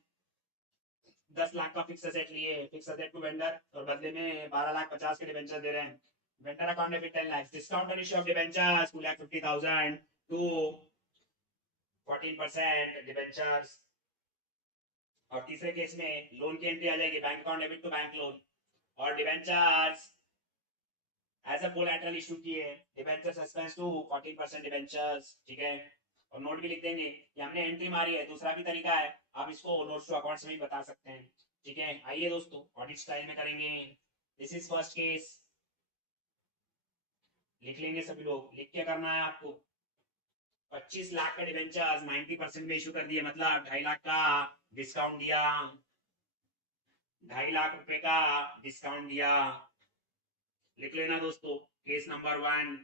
10 lakh का फिक्स असेट लिए. फिक्स असेट टू वेंडर और बदले में 12,50,000 के डिबेंचर दे रहे हैं. Vendor account debit 10 lakh. Discount on issue of debentures 2,50,000 to 14% debentures. और तीसरे केस में लोन की एंट्री आ जाएगी. Bank account debit to bank loan और debentures as a collateral issue किए. Debenture suspense to 14% debentures. ठीक है, और नोट भी लिख देंगे कि हमने एंट्री मारी है. दूसरा भी तरीका है, आप इसको नोट्स टू अकाउंट्स में भी बता सकते हैं. ठीक है, आइए दोस्तों ऑडिट स्टाइल में करेंगे. This is first case. लिख लेंगे सभी लोग. लिख के करना है आपको. 25 लाख का डिबेंचर्स 90% में इशू कर दिए मतलब 2.5 लाख का डिस्काउंट दिया. 2.5 लाख रुपए का डिस्काउंट दिया. लिख लेना दोस्तों. Case number 1.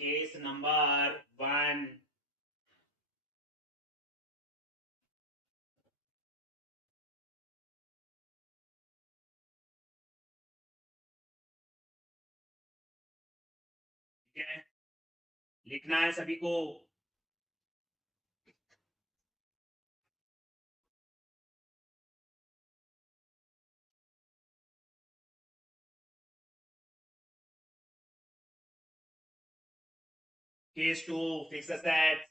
Case number 1. ठीक है, लिखना है सभी को. Case 2 fix assets.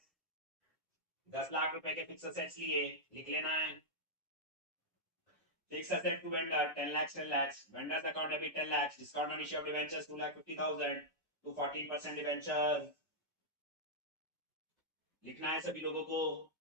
10 लाख रुपए के फिक्स असेट्स लिए. लिख लेना है. Fixed asset to vendor 10 lakhs 10 lakhs. Vendors account debit 10 lakhs. Discount on issue of debentures 2,50,000 to 14% debenture. लिखना है सभी लोगों को.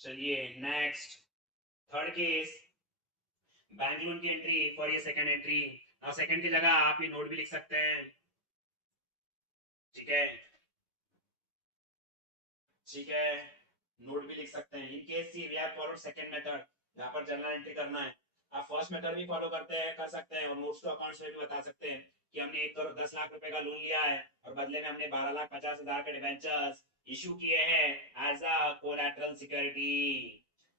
चलिए next. Third case. Bank loan की एंट्री फॉर ये सेकंड एंट्री. और सेकंड की जगह आप ये नोट भी लिख सकते हैं. ठीक है, ठीक है, नोट भी लिख सकते हैं. In case C we have followed second method. यहाँ पर जर्नल एंट्री करना है. आप फर्स्ट मेथड भी फॉलो करते हैं कर सकते हैं और नोट्स टू अकाउंट्स में भी बता सकते हैं कि हमने 1 करोड़ 10 लाख रुपए का लोन लिया है और बदले में हमने 12,50,000 के डिबेंचर्स इशू किए हैं एज अ कोलैटरल सिक्योरिटी.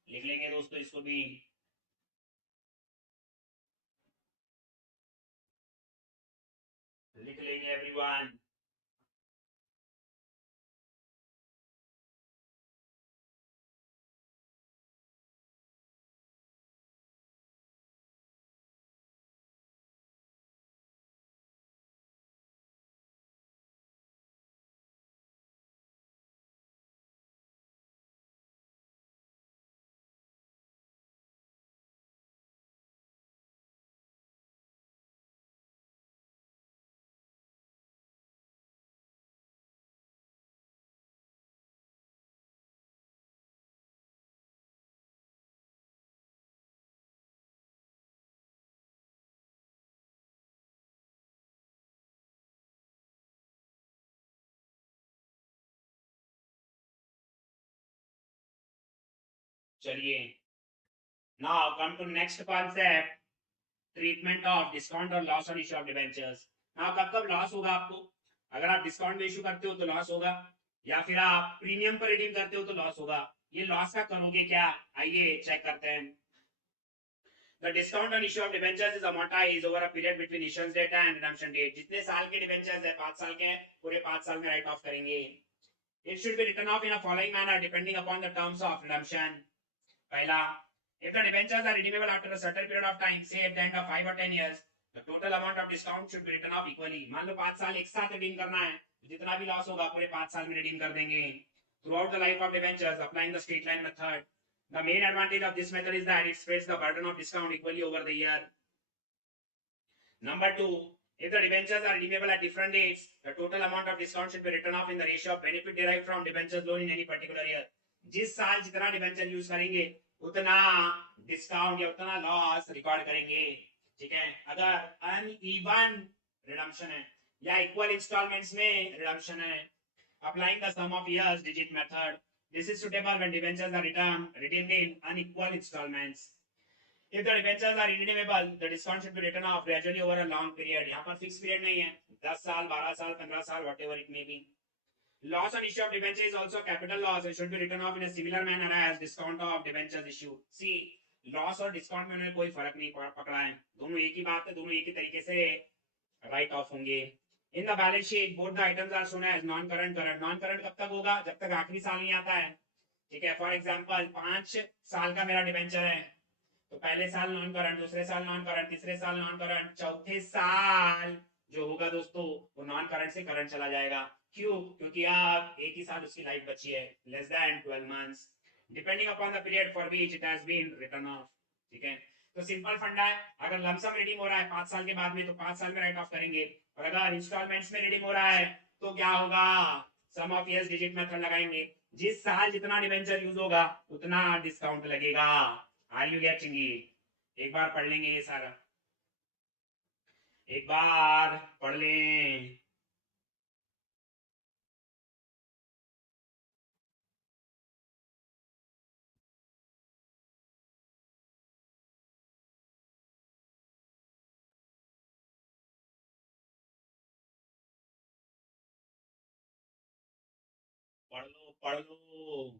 लिख लेंगे दोस्तों इसको भी. लिख लेंगे एवरीवन. चलिए, now come to next concept, treatment of discount और loss on issue of debentures. Now कब कब लॉस होगा आपको? अगर आप डिस्काउंट में इशू करते हो तो लॉस होगा, या फिर आप प्रीमियम पर रिडीम करते हो तो लॉस होगा। ये लॉस का करोगे क्या? आइए चेक करते हैं। The discount on issue of debentures is amortized over a period between issuance date and redemption date. जितने साल के debentures है, 5 साल के, पूरे 5 साल में राइट ऑफ करेंगे। It should be written off in a following manner depending upon the terms of redemption. पहला, if the debentures are redeemable after a certain period of time, say at the end of 5 or 10 years, the total amount of discount should be written off equally. मान लो 5 साल एक साथ redeem करना है, जितना भी loss होगा पूरे 5 साल में redeem कर देंगे। Throughout the life of debentures, applying the straight line method. The main advantage of this method is that it spreads the burden of discount equally over the year. Number two, if the debentures are redeemable at different dates, the total amount of discount should be written off in the ratio of benefit derived from debentures loan in any particular year. जिस साल जितना debenture use करेंगे उतना discount या उतना loss record करेंगे। ठीक है, अगर अनइवन रिडम्पशन है या इक्वल इंस्टॉलमेंट्स में रिडम्पशन है, applying the sum of years digit method, this is suitable when debentures are redeemed in unequal installments. If the debentures are redeemable, the discount should be written off gradually over a long period. यहाँ पर fix period नहीं है, 10 साल, 12 साल, 15 साल, whatever it may be. Loss on issue of debenture is also a capital loss. It should be written off in a similar manner as discount of debentures issued. See, loss और discount में उन्हें कोई फर्क नहीं पकड़ा है, दोनों एक ही बात है, दोनों एक ही तरीके से राइट ऑफ होंगे। In the balance sheet, both the items are shown as non-current current. Non-current कब तक होगा? जब तक आखिरी साल नहीं आता है। ठीक है, फॉर एग्जांपल 5 साल का मेरा डिबेंचर है, तो पहले साल नॉन करंट, दूसरे साल नॉन करंट, तीसरे साल नॉन करंट, चौथे साल जो होगा दोस्तों वो नॉन करंट से करंट चला जाएगा। क्यों? क्योंकि आप एक ही साल उसकी लाइफ बची है, less than 12 months, depending upon the period for which it has been written off. ठीक है, तो सिंपल फंडा है, अगर लमसम रिडीम हो रहा है 5 साल के बाद में तो 5 साल में राइट ऑफ करेंगे, और अगर इंस्टॉलमेंट्स में रिडीम हो रहा है तो क्या होगा? सम ऑफ इयर्स डिजिट मेथड लगाएंगे, जिस साल जितना डिबेंचर यूज होगा उतना डिस्काउंट लगेगा। Are you getting it? एक बार पढ़ लेंगे ये सारा, एक बार पढ़ लें। पढ़ लो पढ़ लो।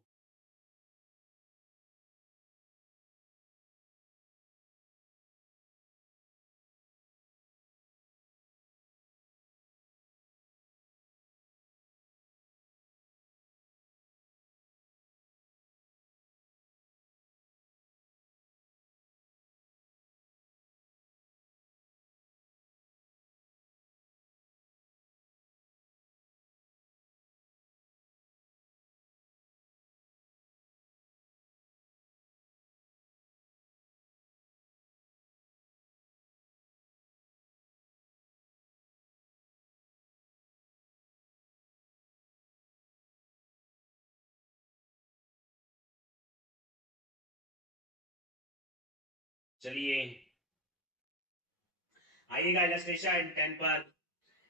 चलिए आइएगा इलस्ट्रेशन 10 पर।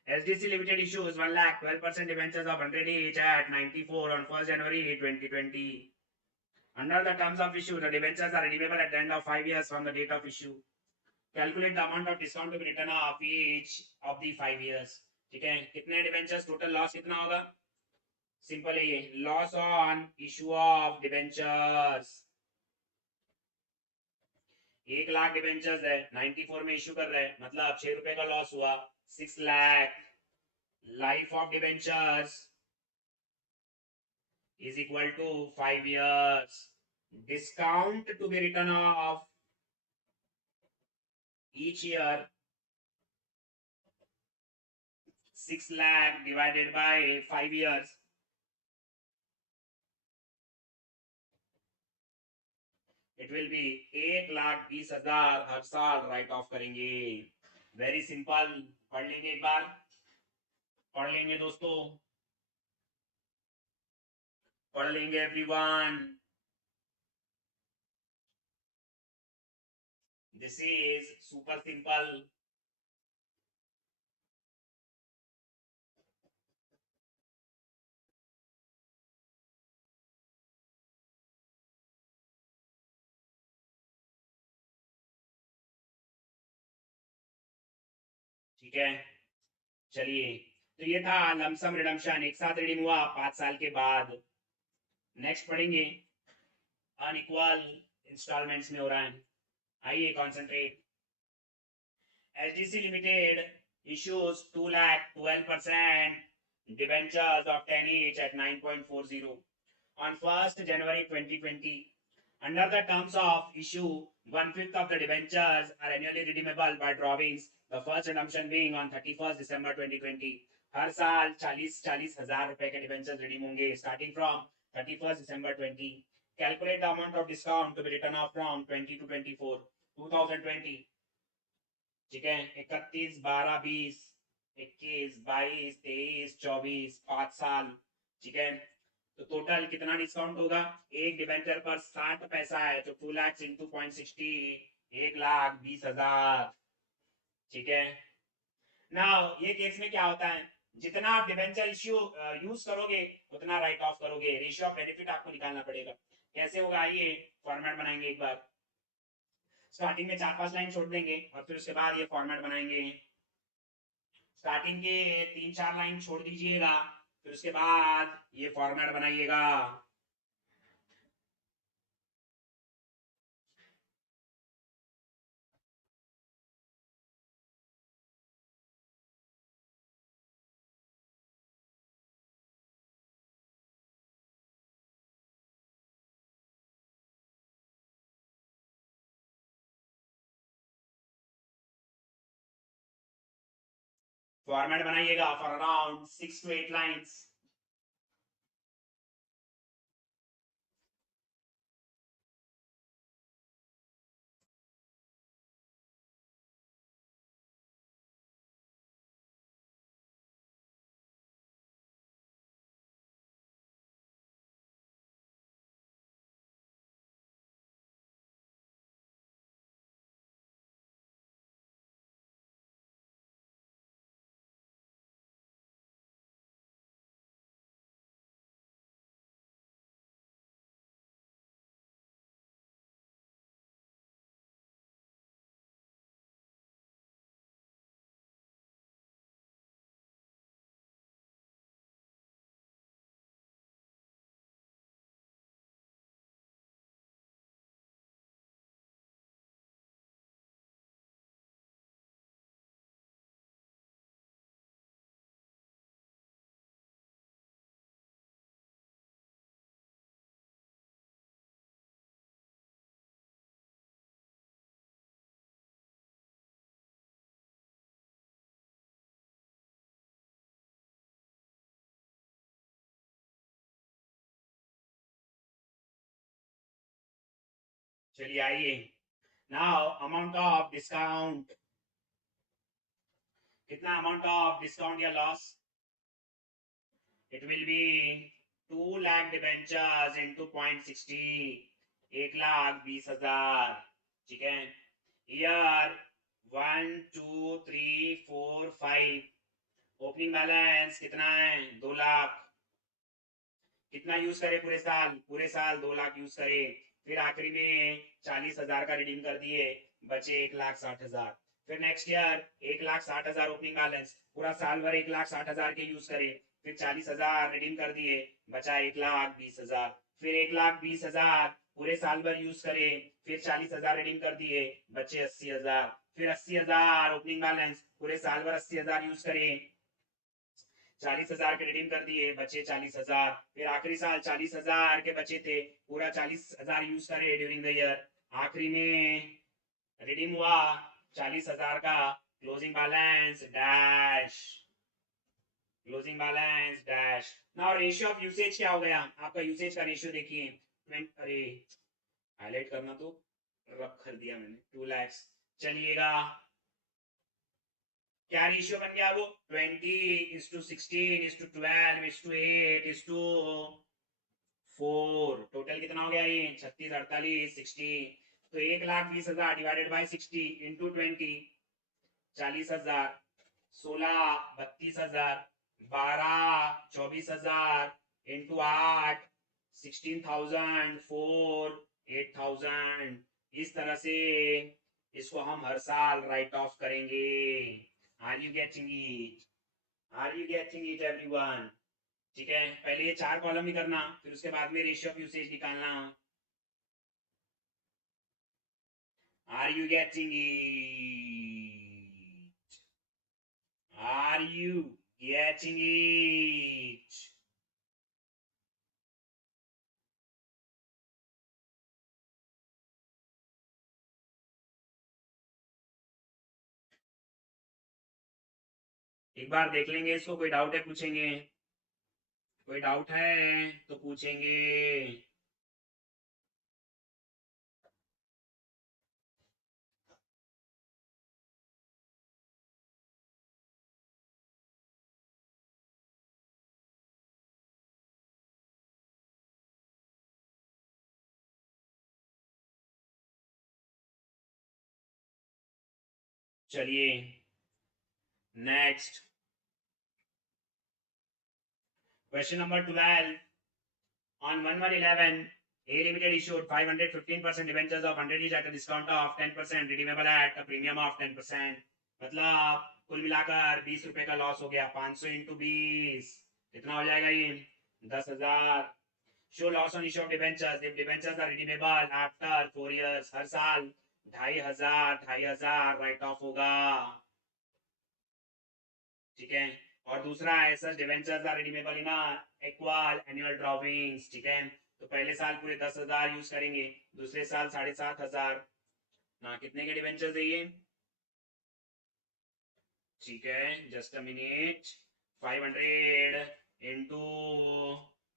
SDC Limited issues 1 lakh 12% debentures of 100 each at 94 on 1st January 2020. Under the terms of issue, the debentures are redeemable at the end of 5 years from the date of issue. Calculate the amount of discount to be written off each of the 5 years. ठीक है, कितने debentures, total loss कितना होगा? Simple है ये, loss on issue of debentures. 1 lakh debentures है, 94 में issue कर रहे हैं, मतलब 6 रुपए का लॉस हुआ, 6 lakh. Life of debentures is equal to 5 years. Discount to be written off each year, 6 lakh divided by 5 years. It will be 1,20,000 हर साल राइट ऑफ करेंगे। वेरी सिंपल, पढ़ लेंगे एक बार, पढ़ लेंगे दोस्तों, पढ़ लेंगे everyone. This is super simple. ठीक है, चलिए, तो ये था लमसम रिडम्पशन, एक साथ रिडीम हुआ 5 साल के बाद। नेक्स्ट पढ़ेंगे अनइक्वल इंस्टॉलमेंट्स में हो रहा है। आइए concentrate. HDC Limited issues 2,12% debentures of 10 each at 9.40 on 1st January 2020. Under the terms of issue, 1/5 of the debentures are annually redeemable by drawings, the first redemption being on 31st December 2020. हर साल 40-40 हजार रुपए के debentures redeem होंगे starting from 31st December 20. Calculate the amount of discount to be written off from 20 to 24 2020. ठीक है, 31, 12, 20, 21, 22, 23, 24, 5 साल। ठीक है, तो टोटल कितना डिस्काउंट होगा? एक डिबेंचर पर 60 पैसा है तो 2 लाख इंटू 0.60, 1,20,000। ठीक है, नाउ ये केस में क्या होता है, जितना आप डिबेंचर इश्यू यूज करोगे उतना राइट ऑफ करोगे। रेशियो ऑफ बेनिफिट आपको निकालना पड़ेगा। कैसे होगा, आइए फॉर्मेट बनाएंगे। एक बार स्टार्टिंग में 4-5 लाइन छोड़ देंगे और फिर उसके बाद ये फॉर्मेट बनाएंगे। स्टार्टिंग के 3-4 लाइन छोड़ दीजिएगा, फिर उसके बाद ये फॉर्मेट बनाइएगा। फॉर्मेट बनाइएगा फॉर अराउंड 6 to 8 लाइन्स। चलिए आइए, नाउ अमाउंट ऑफ डिस्काउंट, कितना अमाउंट ऑफ डिस्काउंट या loss? It will be 2 lakh debentures into 0.60, 1,20,000। ठीक है, ईयर 1 2 3 4 5, ओपनिंग बैलेंस कितना है? 2 लाख। कितना यूज करे पूरे साल? पूरे साल 2 लाख यूज करे। फिर आखिरी में 40,000 का रिडीम कर दिए, बचे 1,60,000। फिर नेक्स्ट ईयर 1,60,000 ओपनिंग बैलेंस, पूरा साल भर 1,60,000 के यूज करे। फिर 40,000 रिडीम कर दिए, बचा 1,20,000। फिर 1,20,000 पूरे साल भर यूज करे, फिर 40,000 रिडीम कर दिए, बचे 80,000। फिर 80,000 ओपनिंग बैलेंस, पूरे साल भर 80,000 यूज करे, 40,000 के रिडीम कर दिए, बचे 40,000। फिर आखिरी साल 40,000 के बचे थे, पूरा 40,000 यूज करे ड्यूरिंग द ईयर, आखिरी में रिडीम हुआ 40,000 का, closing balance dash, closing balance dash. Now ratio of usage क्या हो गया? आपका यूसेज का रेशियो देखिए, अरे हाईलाइट करना तो रख कर दिया मैंने, 2 लाख। चलिएगा, क्या रेशियो बन गया? वो 20:16:12:8:4। टोटल कितना हो गया ये? 36, 48, 60। तो 1,20,000 डिवाइडेड बाई 60 इंटू 20, 40,000, 16, 32,000, 12, 24,000 इंटू 8, 16,000, 4, 8,000। इस तरह से इसको हम हर साल राइट ऑफ करेंगे। Are you getting it? Are you getting it everyone? ठीक है, पहले ये 4 कॉलम ही करना, फिर उसके बाद में रेशियो ऑफ यूसेज निकालना. Are you getting it? Are you getting it? एक बार देख लेंगे इसको, कोई डाउट है पूछेंगे, कोई डाउट है तो पूछेंगे. चलिए next question number 12. On 1111, A Limited issued 515% debentures of 100 each at a discount of 10%, redeemable at a premium of 10%. मतलब कुल मिलाकर 20 रुपए का लॉस हो गया. 500 इंटू 20 कितना हो जाएगा ये? 10,000. Show loss on issue of debentures if debentures are redeemable after 4 years. हर साल 2,500 राइट ऑफ होगा. ठीक है. और दूसरा है sir debentures are redeemable in equal annual drawings. ठीक है, तो पहले साल पूरे 10,000 यूज करेंगे, दूसरे साल 7,500 ना. कितने के डिबेंचर्स है ये? ठीक है, जस्ट अ मिनट. 500 इंटू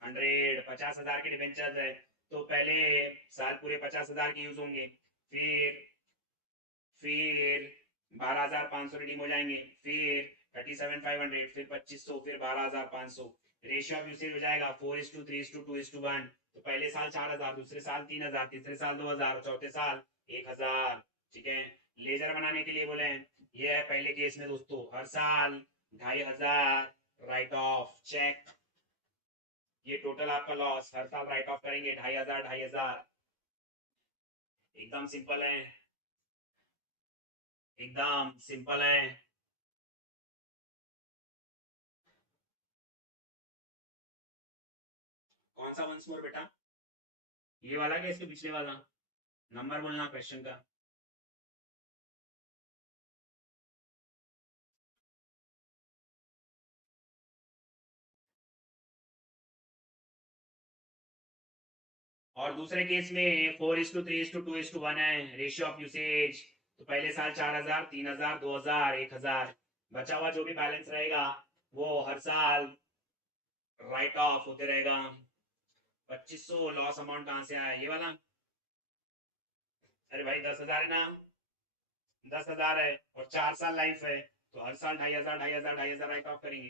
100 50,000 के डिबेंचर्स है. तो पहले साल पूरे 50,000 के यूज होंगे, फिर 12,500 रिडीम हो जाएंगे, फिर 37,500, फिर 2,500, फिर 12,500. रेशियो ऑफ यूसेज हो जाएगा 4:3:2:1. तो पहले साल 4,000, दूसरे साल 3,000, तीसरे साल 2,000, चौथे साल 1,000. ठीक है, लेजर बनाने के लिए बोले. ये है पहले केस में दोस्तों, हर साल 2,500 राइट ऑफ. चेक, ये टोटल आपका लॉस. हर साल राइट ऑफ करेंगे 2,500 2,500. एकदम सिंपल है, एकदम सिंपल है. कौन सा वंस मोर बेटा? ये वाला क्या इसके पिछले वाला? नंबर बोलना क्वेश्चन का. और दूसरे केस में 4:3:2:1 है रेशियो ऑफ यूसेज. तो पहले साल 4,000, 3,000, 2,000, 1,000. बचा हुआ जो भी बैलेंस रहेगा वो हर साल राइट ऑफ होते रहेगा. 2,500 लॉस अमाउंट कहां से आया? ये वाला. अरे भाई 10,000 है ना, 10,000 है और 4 साल लाइफ है, तो हर साल 2,500 2,500 2,500 राइट ऑफ करेंगे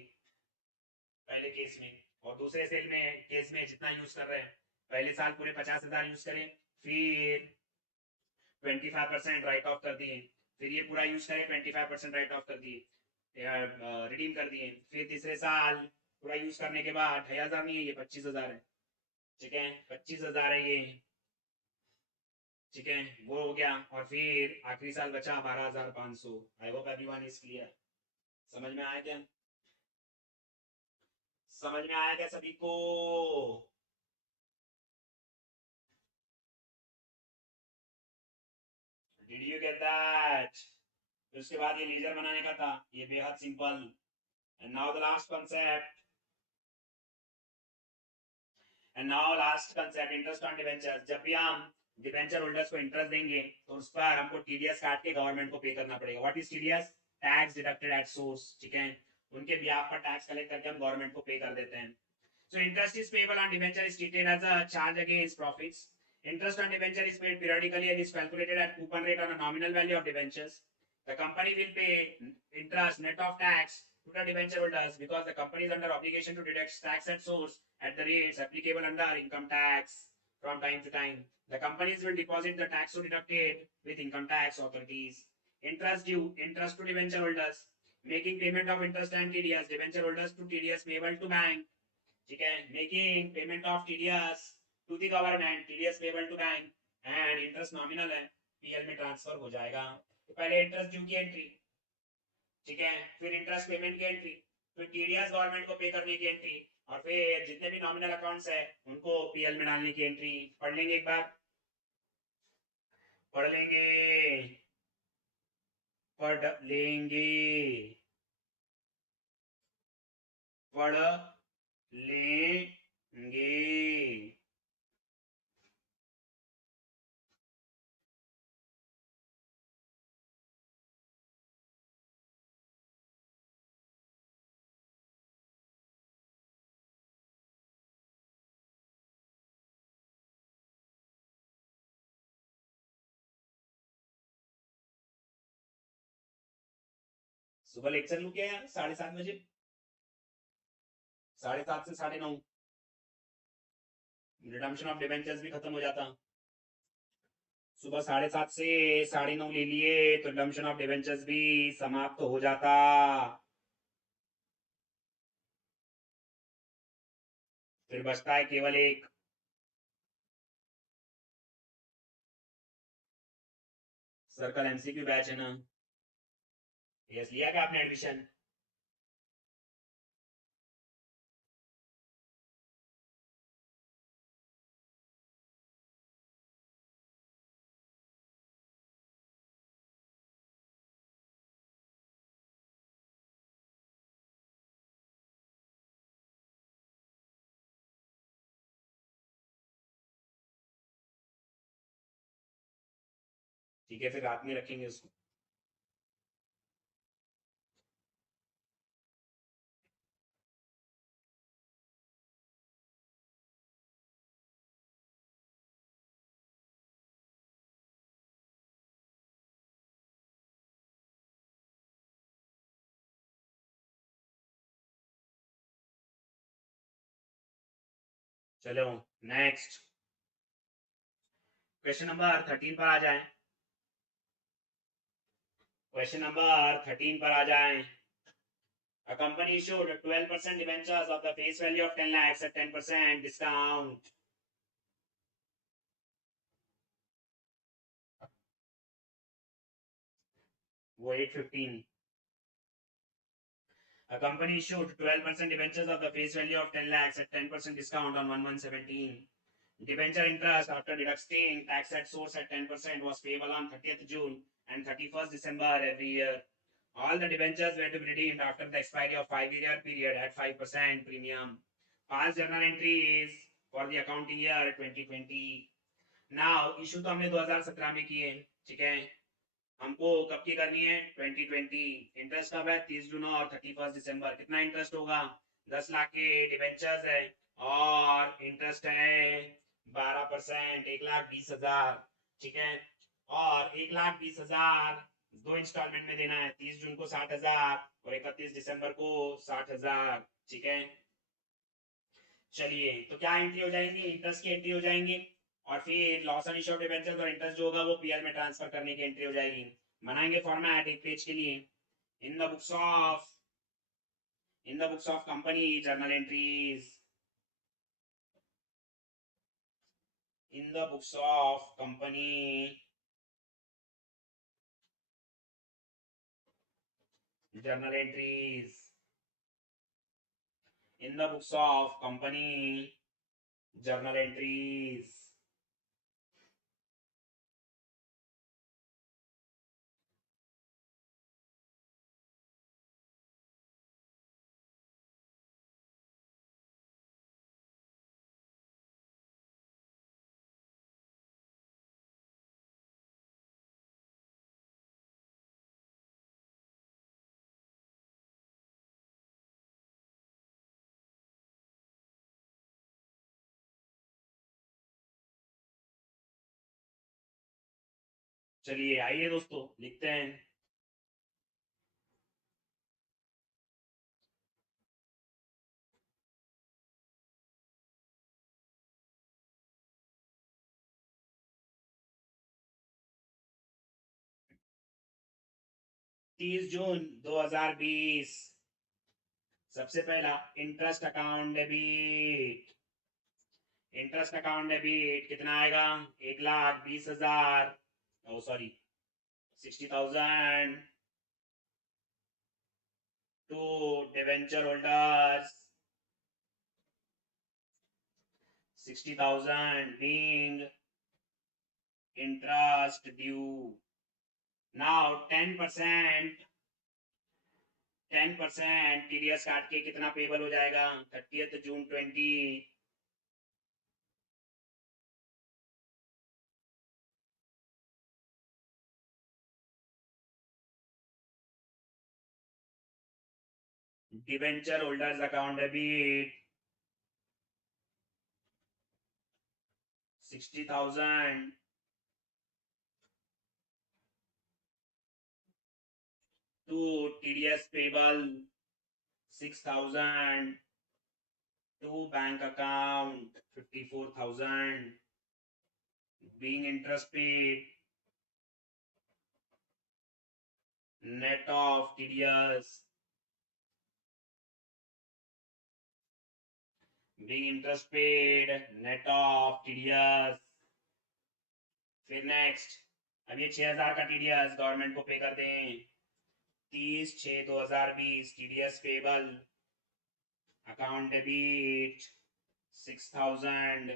पहले केस में. और दूसरे सेल में केस में जितना यूज कर रहे हैं, पहले साल पूरे 50,000 यूज करें, फिर 25% राइट ऑफ कर दिए, फिर ये पूरा यूज करें 25% राइट ऑफ कर दिए, रिडीम कर दिए, फिर तीसरे साल पूरा यूज करने के बाद 2,500 नहीं है ये 25,000 है. ठीक है, 25,000 है ये. ठीक है, वो हो गया. और फिर आखिरी साल बचा 12,500. I hope everyone is clear. समझ में आया क्या? समझ में आया क्या सभी को? Did you get that? उसके बाद ये लेजर बनाने का था, ये बेहद simple. And now the last concept. And now last concept, interest on debentures. जब भी हम डिबेंचर होल्डर्स को इंटरेस्ट देंगे तो उस पर हमको टीडीएस काट के गवर्नमेंट को पे करना पड़ेगा. What is TDS? Tax deducted at source. ठीक है, उनके ब्याज पर टैक्स कलेक्ट करके हम गवर्नमेंट को पे कर देते हैं. So interest is payable on debenture is treated as a charge against profits. Interest on debenture is paid periodically and is calculated at coupon rate on a nominal value of debentures. The company will pay interest net of tax to the debenture holders because the company is under obligation to deduct tax at source at the rates applicable under income tax from time to time. The companies will deposit the tax to deduct it with income tax authorities. Interest due, interest to debenture holders. Making payment of interest and TDS, debenture holders to TDS payable to bank. ठीक है, making payment of TDS to the government, TDS payable to bank and interest nominal है, PL में transfer हो जाएगा. तो पहले interest due की entry. ठीक है, फिर इंटरेस्ट पेमेंट की एंट्री, फिर टीडीएस गवर्नमेंट को पे करने की एंट्री, और फिर जितने भी नॉमिनल अकाउंट्स है उनको पीएल में डालने की एंट्री। पढ़ लेंगे एक बार, पढ़ लेंगे, पढ़ लेंगे, पढ़ लेंगे। सुबह लेक्चर लू क्या यार 7:30 बजे, 7:30 से 9:30 रिडम्पशन ऑफ डिबेंचर्स भी खत्म हो जाता। सुबह 7:30 से 9:30 ले लिए तो रिडम्पशन ऑफ डिबेंचर्स भी समाप्त हो जाता। फिर बचता है केवल एक सर्कल एमसीक्यू बैच है ना। यस, लिया क्या आपने एडमिशन? ठीक है, फिर रात में रखेंगे उसको। चलो नेक्स्ट क्वेश्चन नंबर 13 पर आ जाए। क्वेश्चन नंबर 13 पर आ जाए। A company issued 12% debentures of the face value of 10 lakhs at 10% discount. वो 815। A company issued 12% debentures of the face value of 10 lakhs at 10% discount on 1/1/17. Debenture interest after deducting tax at source at 10% was payable on 30th June and 31st December every year. All the debentures were to be redeemed after the expiry of 5-year period at 5% premium. Past journal entries for the accounting year 2020. Now issue तो हमने 2017 में किए, ठीक है, हमको कब की करनी है? 2020। इंटरेस्ट कब है? 30 जून और 31 दिसंबर। कितना इंटरेस्ट होगा? 10 लाख के डिबेंचर्स है और इंटरेस्ट है 12%, 1,20,000, ठीक है, और 1,20,000 दो इंस्टॉलमेंट में देना है, 30 जून को 60,000 और 31 दिसंबर को 60,000, ठीक है। चलिए, तो क्या एंट्री हो जाएंगी? इंटरेस्ट की एंट्री हो जाएंगी, और फिर loss on issue of debentures और इंटरेस्ट जो होगा वो पीएल में ट्रांसफर करने की एंट्री हो जाएगी। बनाएंगे फॉर्मेट एक पेज के लिए। इन the books of company journal entries, in the books of company journal entries, in the books of company journal entries. चलिए आइए दोस्तों, लिखते हैं। 30 जून 2020। सबसे पहला interest account debit. Interest account debit कितना आएगा? 1,20,000, ओ sorry 60,000 to debenture holders, 60,000 being interest due. Now 10% TDS काट के कितना पेबल हो जाएगा 30 जून 20 debenture holders account debit 60,000 to TDS payable 6,000 to bank account 54,000 being interest paid net of TDS being interest paid net of TDS. फिर next अब ये 6,000 का TDS government को पे कर दें 30/6/2020 TDS payable account debit 6,000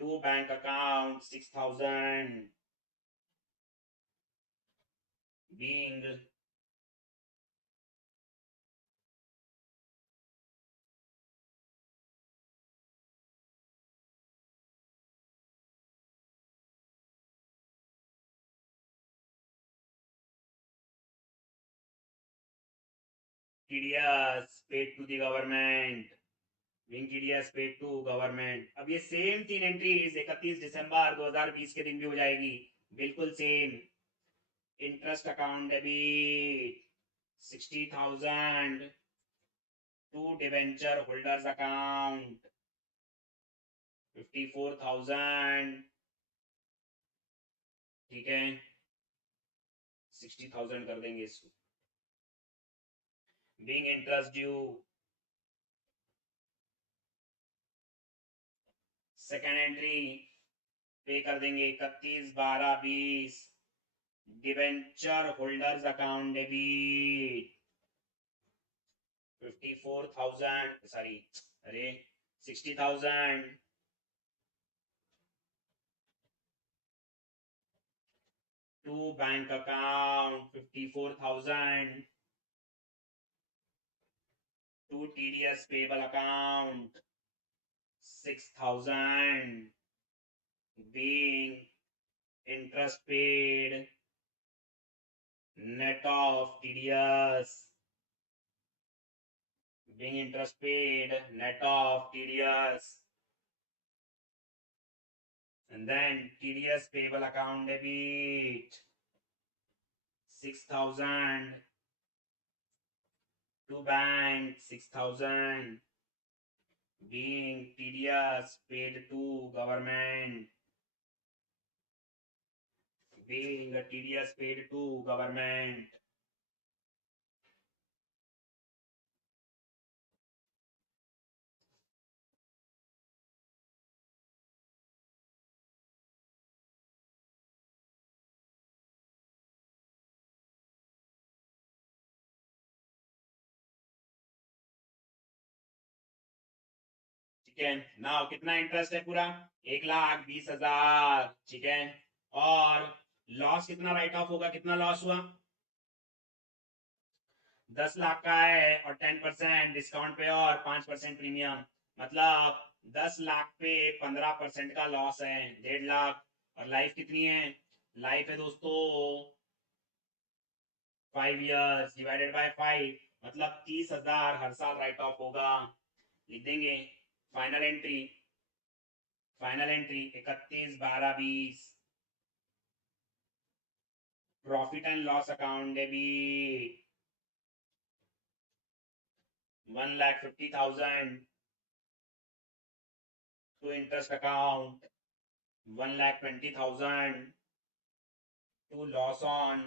to bank account 6,000 being TDS paid to the government being TDS paid to government. अब ये सेम 3 एंट्रीज 31 दिसंबर 2020 के दिन भी हो जाएगी बिल्कुल same interest account debit 60,000 to debenture holders account 54,000 ठीक है 60,000 कर देंगे इसको being interest due second entry pay कर देंगे 31/12/20 debenture holders account debit 54,000 sorry अरे 60,000 to bank account 54,000 to TDS payable account 6,000 being interest paid net of TDS being interest paid net of TDS and then TDS payable account debit 6,000 to bank 6,000 being TDS paid to government being a TDS paid to government ठीक है now कितना interest है पूरा 1,20,000 ठीक है और loss कितना right of होगा कितना लॉस हुआ 10 लाख का है और 10% डिस्काउंट पे और 5% प्रीमियम मतलब 10 लाख पे 15% का लॉस है 1.5 लाख और लाइफ कितनी है लाइफ है दोस्तों 5 years डिवाइडेड बाय 5 मतलब 30,000 हर साल राइट ऑफ होगा लिख देंगे final entry 31/12/20 profit and loss account debit 1,50,000 to interest account 1,20,000 to loss on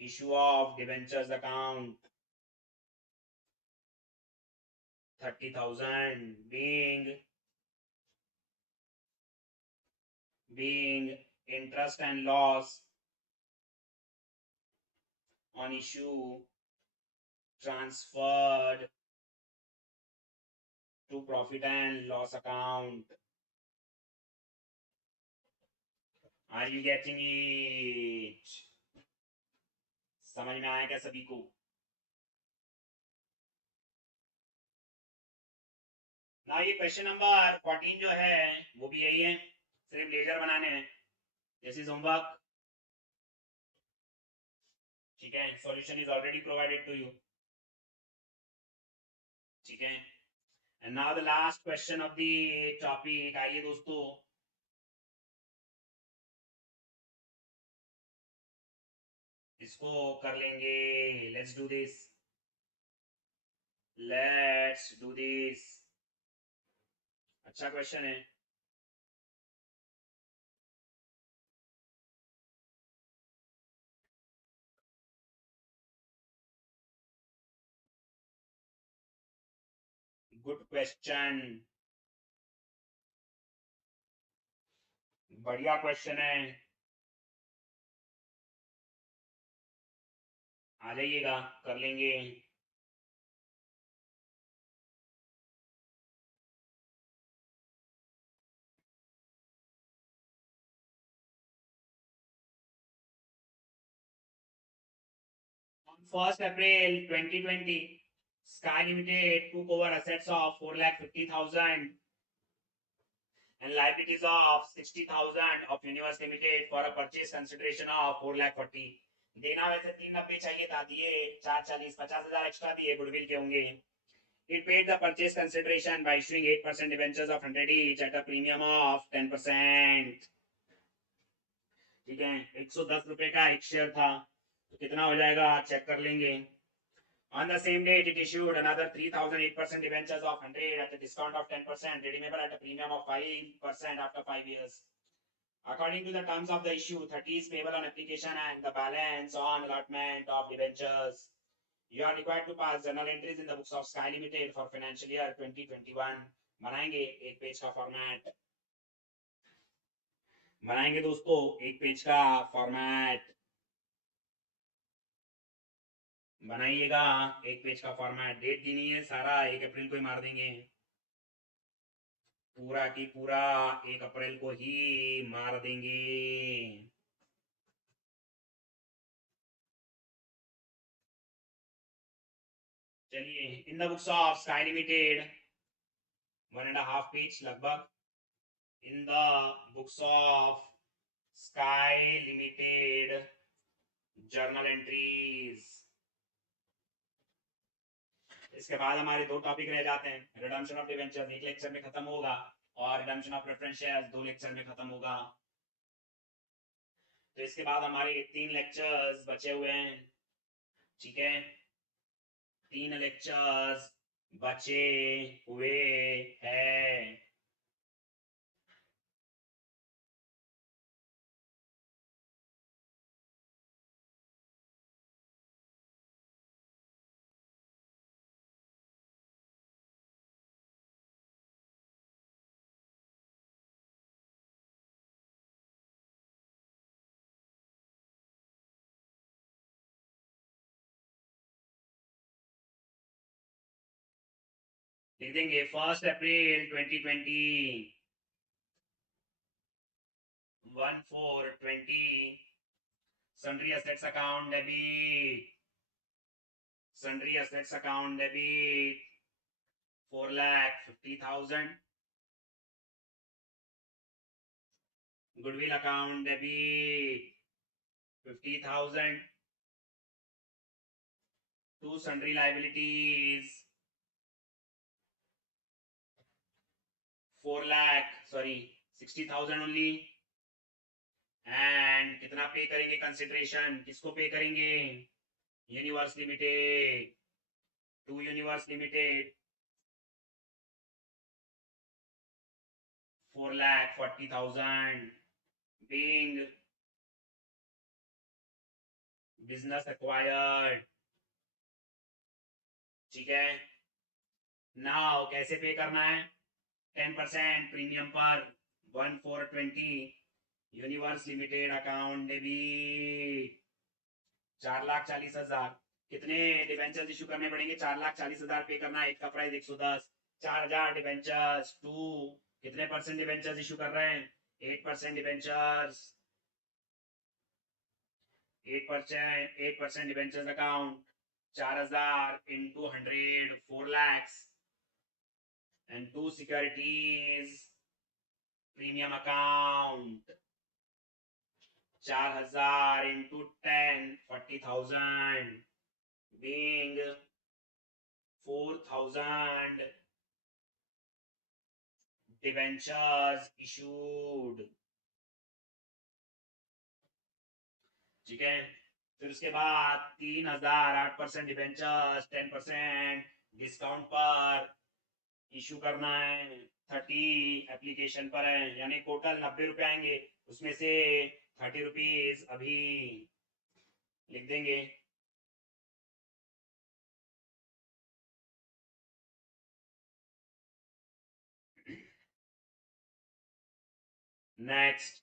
issue of debentures account 30,000 being interest and loss on issue transferred to profit and loss account. Are you getting it? समझ में आया क्या सभी को? ना ये question number 14 जो है वो भी यही है, सिर्फ लेजर बनाने हैं. This is homework. ठीक है, solution is already provided to you. ठीक है, and now the last question of the topic. आइए दोस्तों, इसको कर लेंगे. Let's do this. Let's do this. अच्छा क्वेश्चन है. गुड क्वेश्चन, बढ़िया क्वेश्चन है. आ जाइएगा, कर लेंगे. On 1st April 2020, Sky Limited took over assets of 4,50,000 and liabilities of 60,000 of Universe Limited for a purchase consideration of 4,40,000. देना वैसे 390 चाहिए था, दिए 440, 50,000 एक्स्ट्रा दिए, गुडविल के होंगे. It paid the purchase consideration by issuing 8% debentures of 100 each at a premium of 10%. ठीक है, 110 रुपए का एक शेयर था, तो कितना हो जाएगा चेक कर लेंगे. On the same date, it issued another 3,008% debentures of 100 at a discount of 10%, redeemable at a premium of 5% after 5 years. According to the terms of the issue, 30 is payable on application and the balance on allotment of debentures. You are required to pass journal entries in the books of Sky Limited for financial year 2021. बनाएंगे एक page का format. बनाएंगे दोस्तों एक page का format. बनाइएगा एक page का फॉर्मेट. डेट दी नहीं है, सारा 1 अप्रैल को ही मार देंगे. पूरा की पूरा 1 अप्रैल को ही मार देंगे. चलिए, in the books of Sky limited 1.5 page लगभग. In the books of Sky limited journal entries. इसके बाद हमारे 2 टॉपिक रह जाते हैं. रिडम्पशन ऑफ डिबेंचर 1 लेक्चर में खत्म होगा और redemption of preference shares 2 lecture में खत्म होगा. तो इसके बाद हमारे 3 लेक्चर्स बचे हुए हैं. ठीक है, 3 लेक्चर्स बचे हुए हैं. लिख देंगे 1 अप्रैल 2020, 1/4/20 sundry assets account debit. Sundry assets account debit 4,50,000. Goodwill account debit 50,000. Two sundry liabilities 60,000 only. And कितना पे करेंगे कंसिडरेशन, किसको पे करेंगे? Universe Limited. To Universe Limited 4,40,000 being business acquired. ठीक है, नाउ कैसे पे करना है? 10% प्रीमियम पर 1/4/20 यूनिवर्स लिमिटेड अकाउंट डेबिट. 4,40,000। कितने डिवेंचर्स इशू करने पड़ेंगे? 4,40,000 पे करना है। एक का प्राइस 110, 4,000 डिवेंचर्स टू कितने परसेंट डिवेंचर्स इशू कर रहे हैं? 8% debentures, 8% debentures account, 4,000 into 100, 4 lakhs, and two securities premium account, 4,000 into 10, 40,000, being 4,000 debentures issued। ठीक है, फिर उसके बाद 3,000 8% डिबेंचर्स 10% डिस्काउंट पर इशू करना है। 30 एप्लीकेशन पर है, यानी टोटल 90 रुपए आएंगे, उसमें से 30 रुपीज अभी लिख देंगे। Next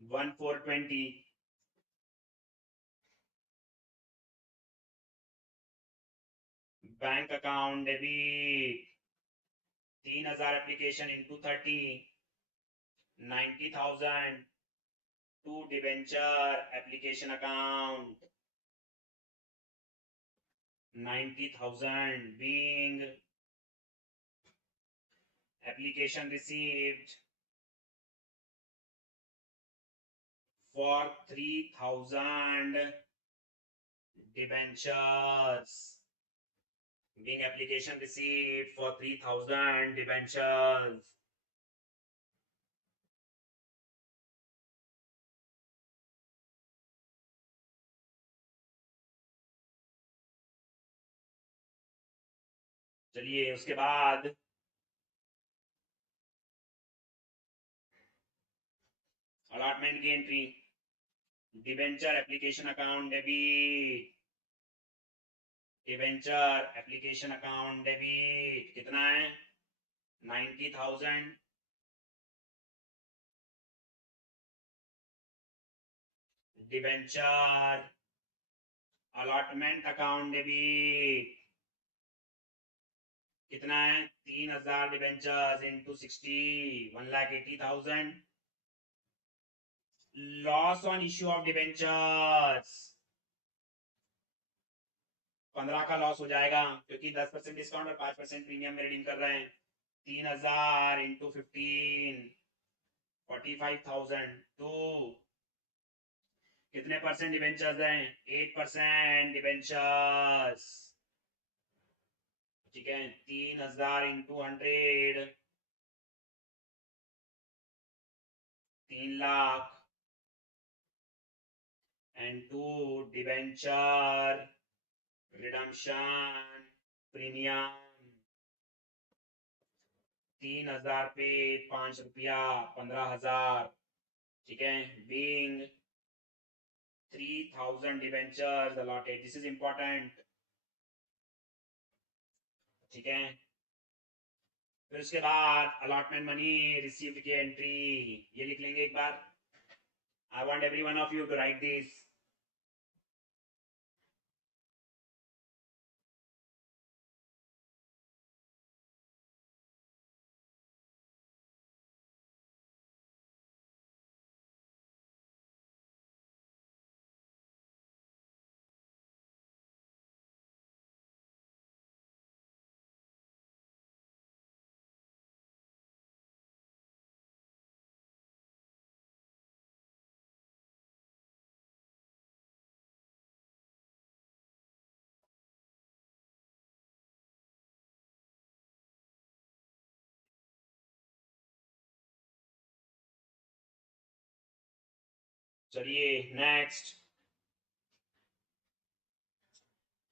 1,420 bank account debit 3,000 application into 30, 90,000 to debenture application account, 90,000 being application received for 3,000 debentures, being application received for 3,000 debentures। चलिए उसके बाद अलॉटमेंट की entry, debenture application account debit, debenture application account debit कितना है? 90,000 debenture allotment account debit कितना है? 3,000 debentures into 60, 1,80,000। Loss on issue of debentures 15 का loss हो जाएगा, क्योंकि 10% डिस्काउंट और 5% प्रीमियम में रिडीम कर रहे हैं। 3,000 इंटू 15, 45,000 टू कितने परसेंट डिबेंचर्स हैं? 8% डिबेंचर्स। ठीक है, 3,000 into 100, 3 lakh, and to debenture redemption premium 3,000 पे 5 रुपया 15,000। ठीक है, being 3,000 debentures allotted, this is important. ठीक है, फिर उसके बाद अलॉटमेंट मनी रिसीव्ड की एंट्री ये लिख लेंगे एक बार। I want every one of you to write this. चलिए नेक्स्ट,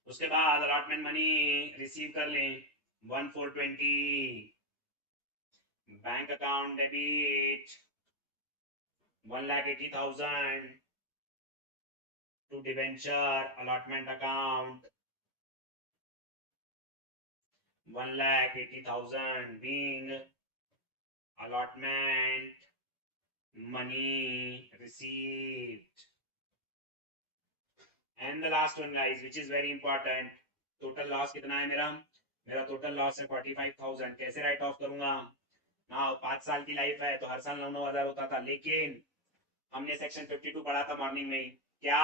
उसके बाद अलॉटमेंट मनी रिसीव कर लें 1,420 bank account debit 1,80,000 to debenture allotment account 1,80,000 being allotment money received. And the last one guys, which is very important, total loss कितना है मेरा total loss है 45,000. कैसे राइट ऑफ करूंगा? ना 5 साल की लाइफ है तो हर साल 9,000 होता था, लेकिन हमने सेक्शन 52 पढ़ा था मॉर्निंग में क्या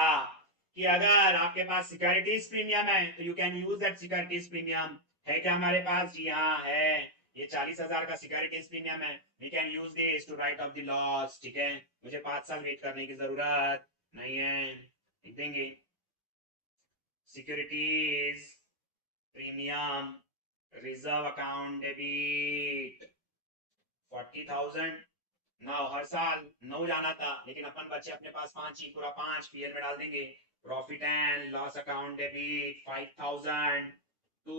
कि अगर आपके पास सिक्योरिटीज प्रीमियम है तो you can use that securities premium. है क्या हमारे पास? जी हाँ है. ये 40,000 का सिक्योरिटीज प्रीमियम है. We can use this to write off the loss. ठीक है, मुझे 5 साल वेट करने की जरूरत नहीं है. लिख देंगे securities premium reserve account debit 40,000. नौ हर साल 9 जाना था, लेकिन अपन बचे अपने पास 5 ही, पूरा 5 पीएल में डाल देंगे. Profit and loss account debit 5,000 to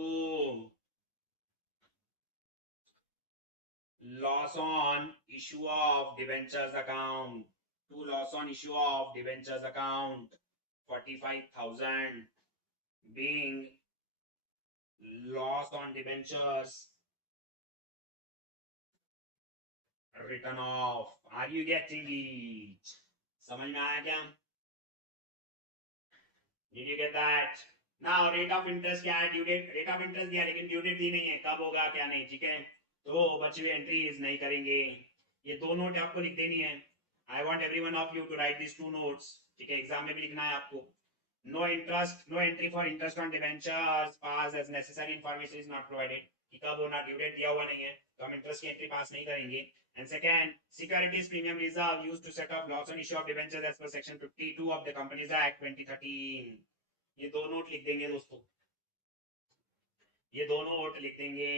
loss on issue of debentures account, to loss on issue of debentures account 45,000 being loss on debentures written off. Are you getting it? समझ में आया क्या? Did you get that? Now rate of interest क्या है? Due date, rate of interest दिया लेकिन due date दी नहीं है, कब होगा क्या नहीं. ठीक है, तो बची हुई एंट्रीज नहीं करेंगे. ये 2 नोट आपको लिख देनी है. I want everyone of you to write this 2 notes. ठीक है, एग्जाम में भी लिखना है आपको. No interest, no entry for interest on debentures pass as necessary information is not provided. कि कब होना, ड्यू डेट दिया हुआ नहीं है तो हम इंटरेस्ट की एंट्री पास नहीं करेंगे. And second, securities premium reserve used to set off loss on issue of debentures as per section 52 of the Companies Act 2013. ये 2 नोट लिख देंगे दोस्तों, ये 2 नोट लिख देंगे.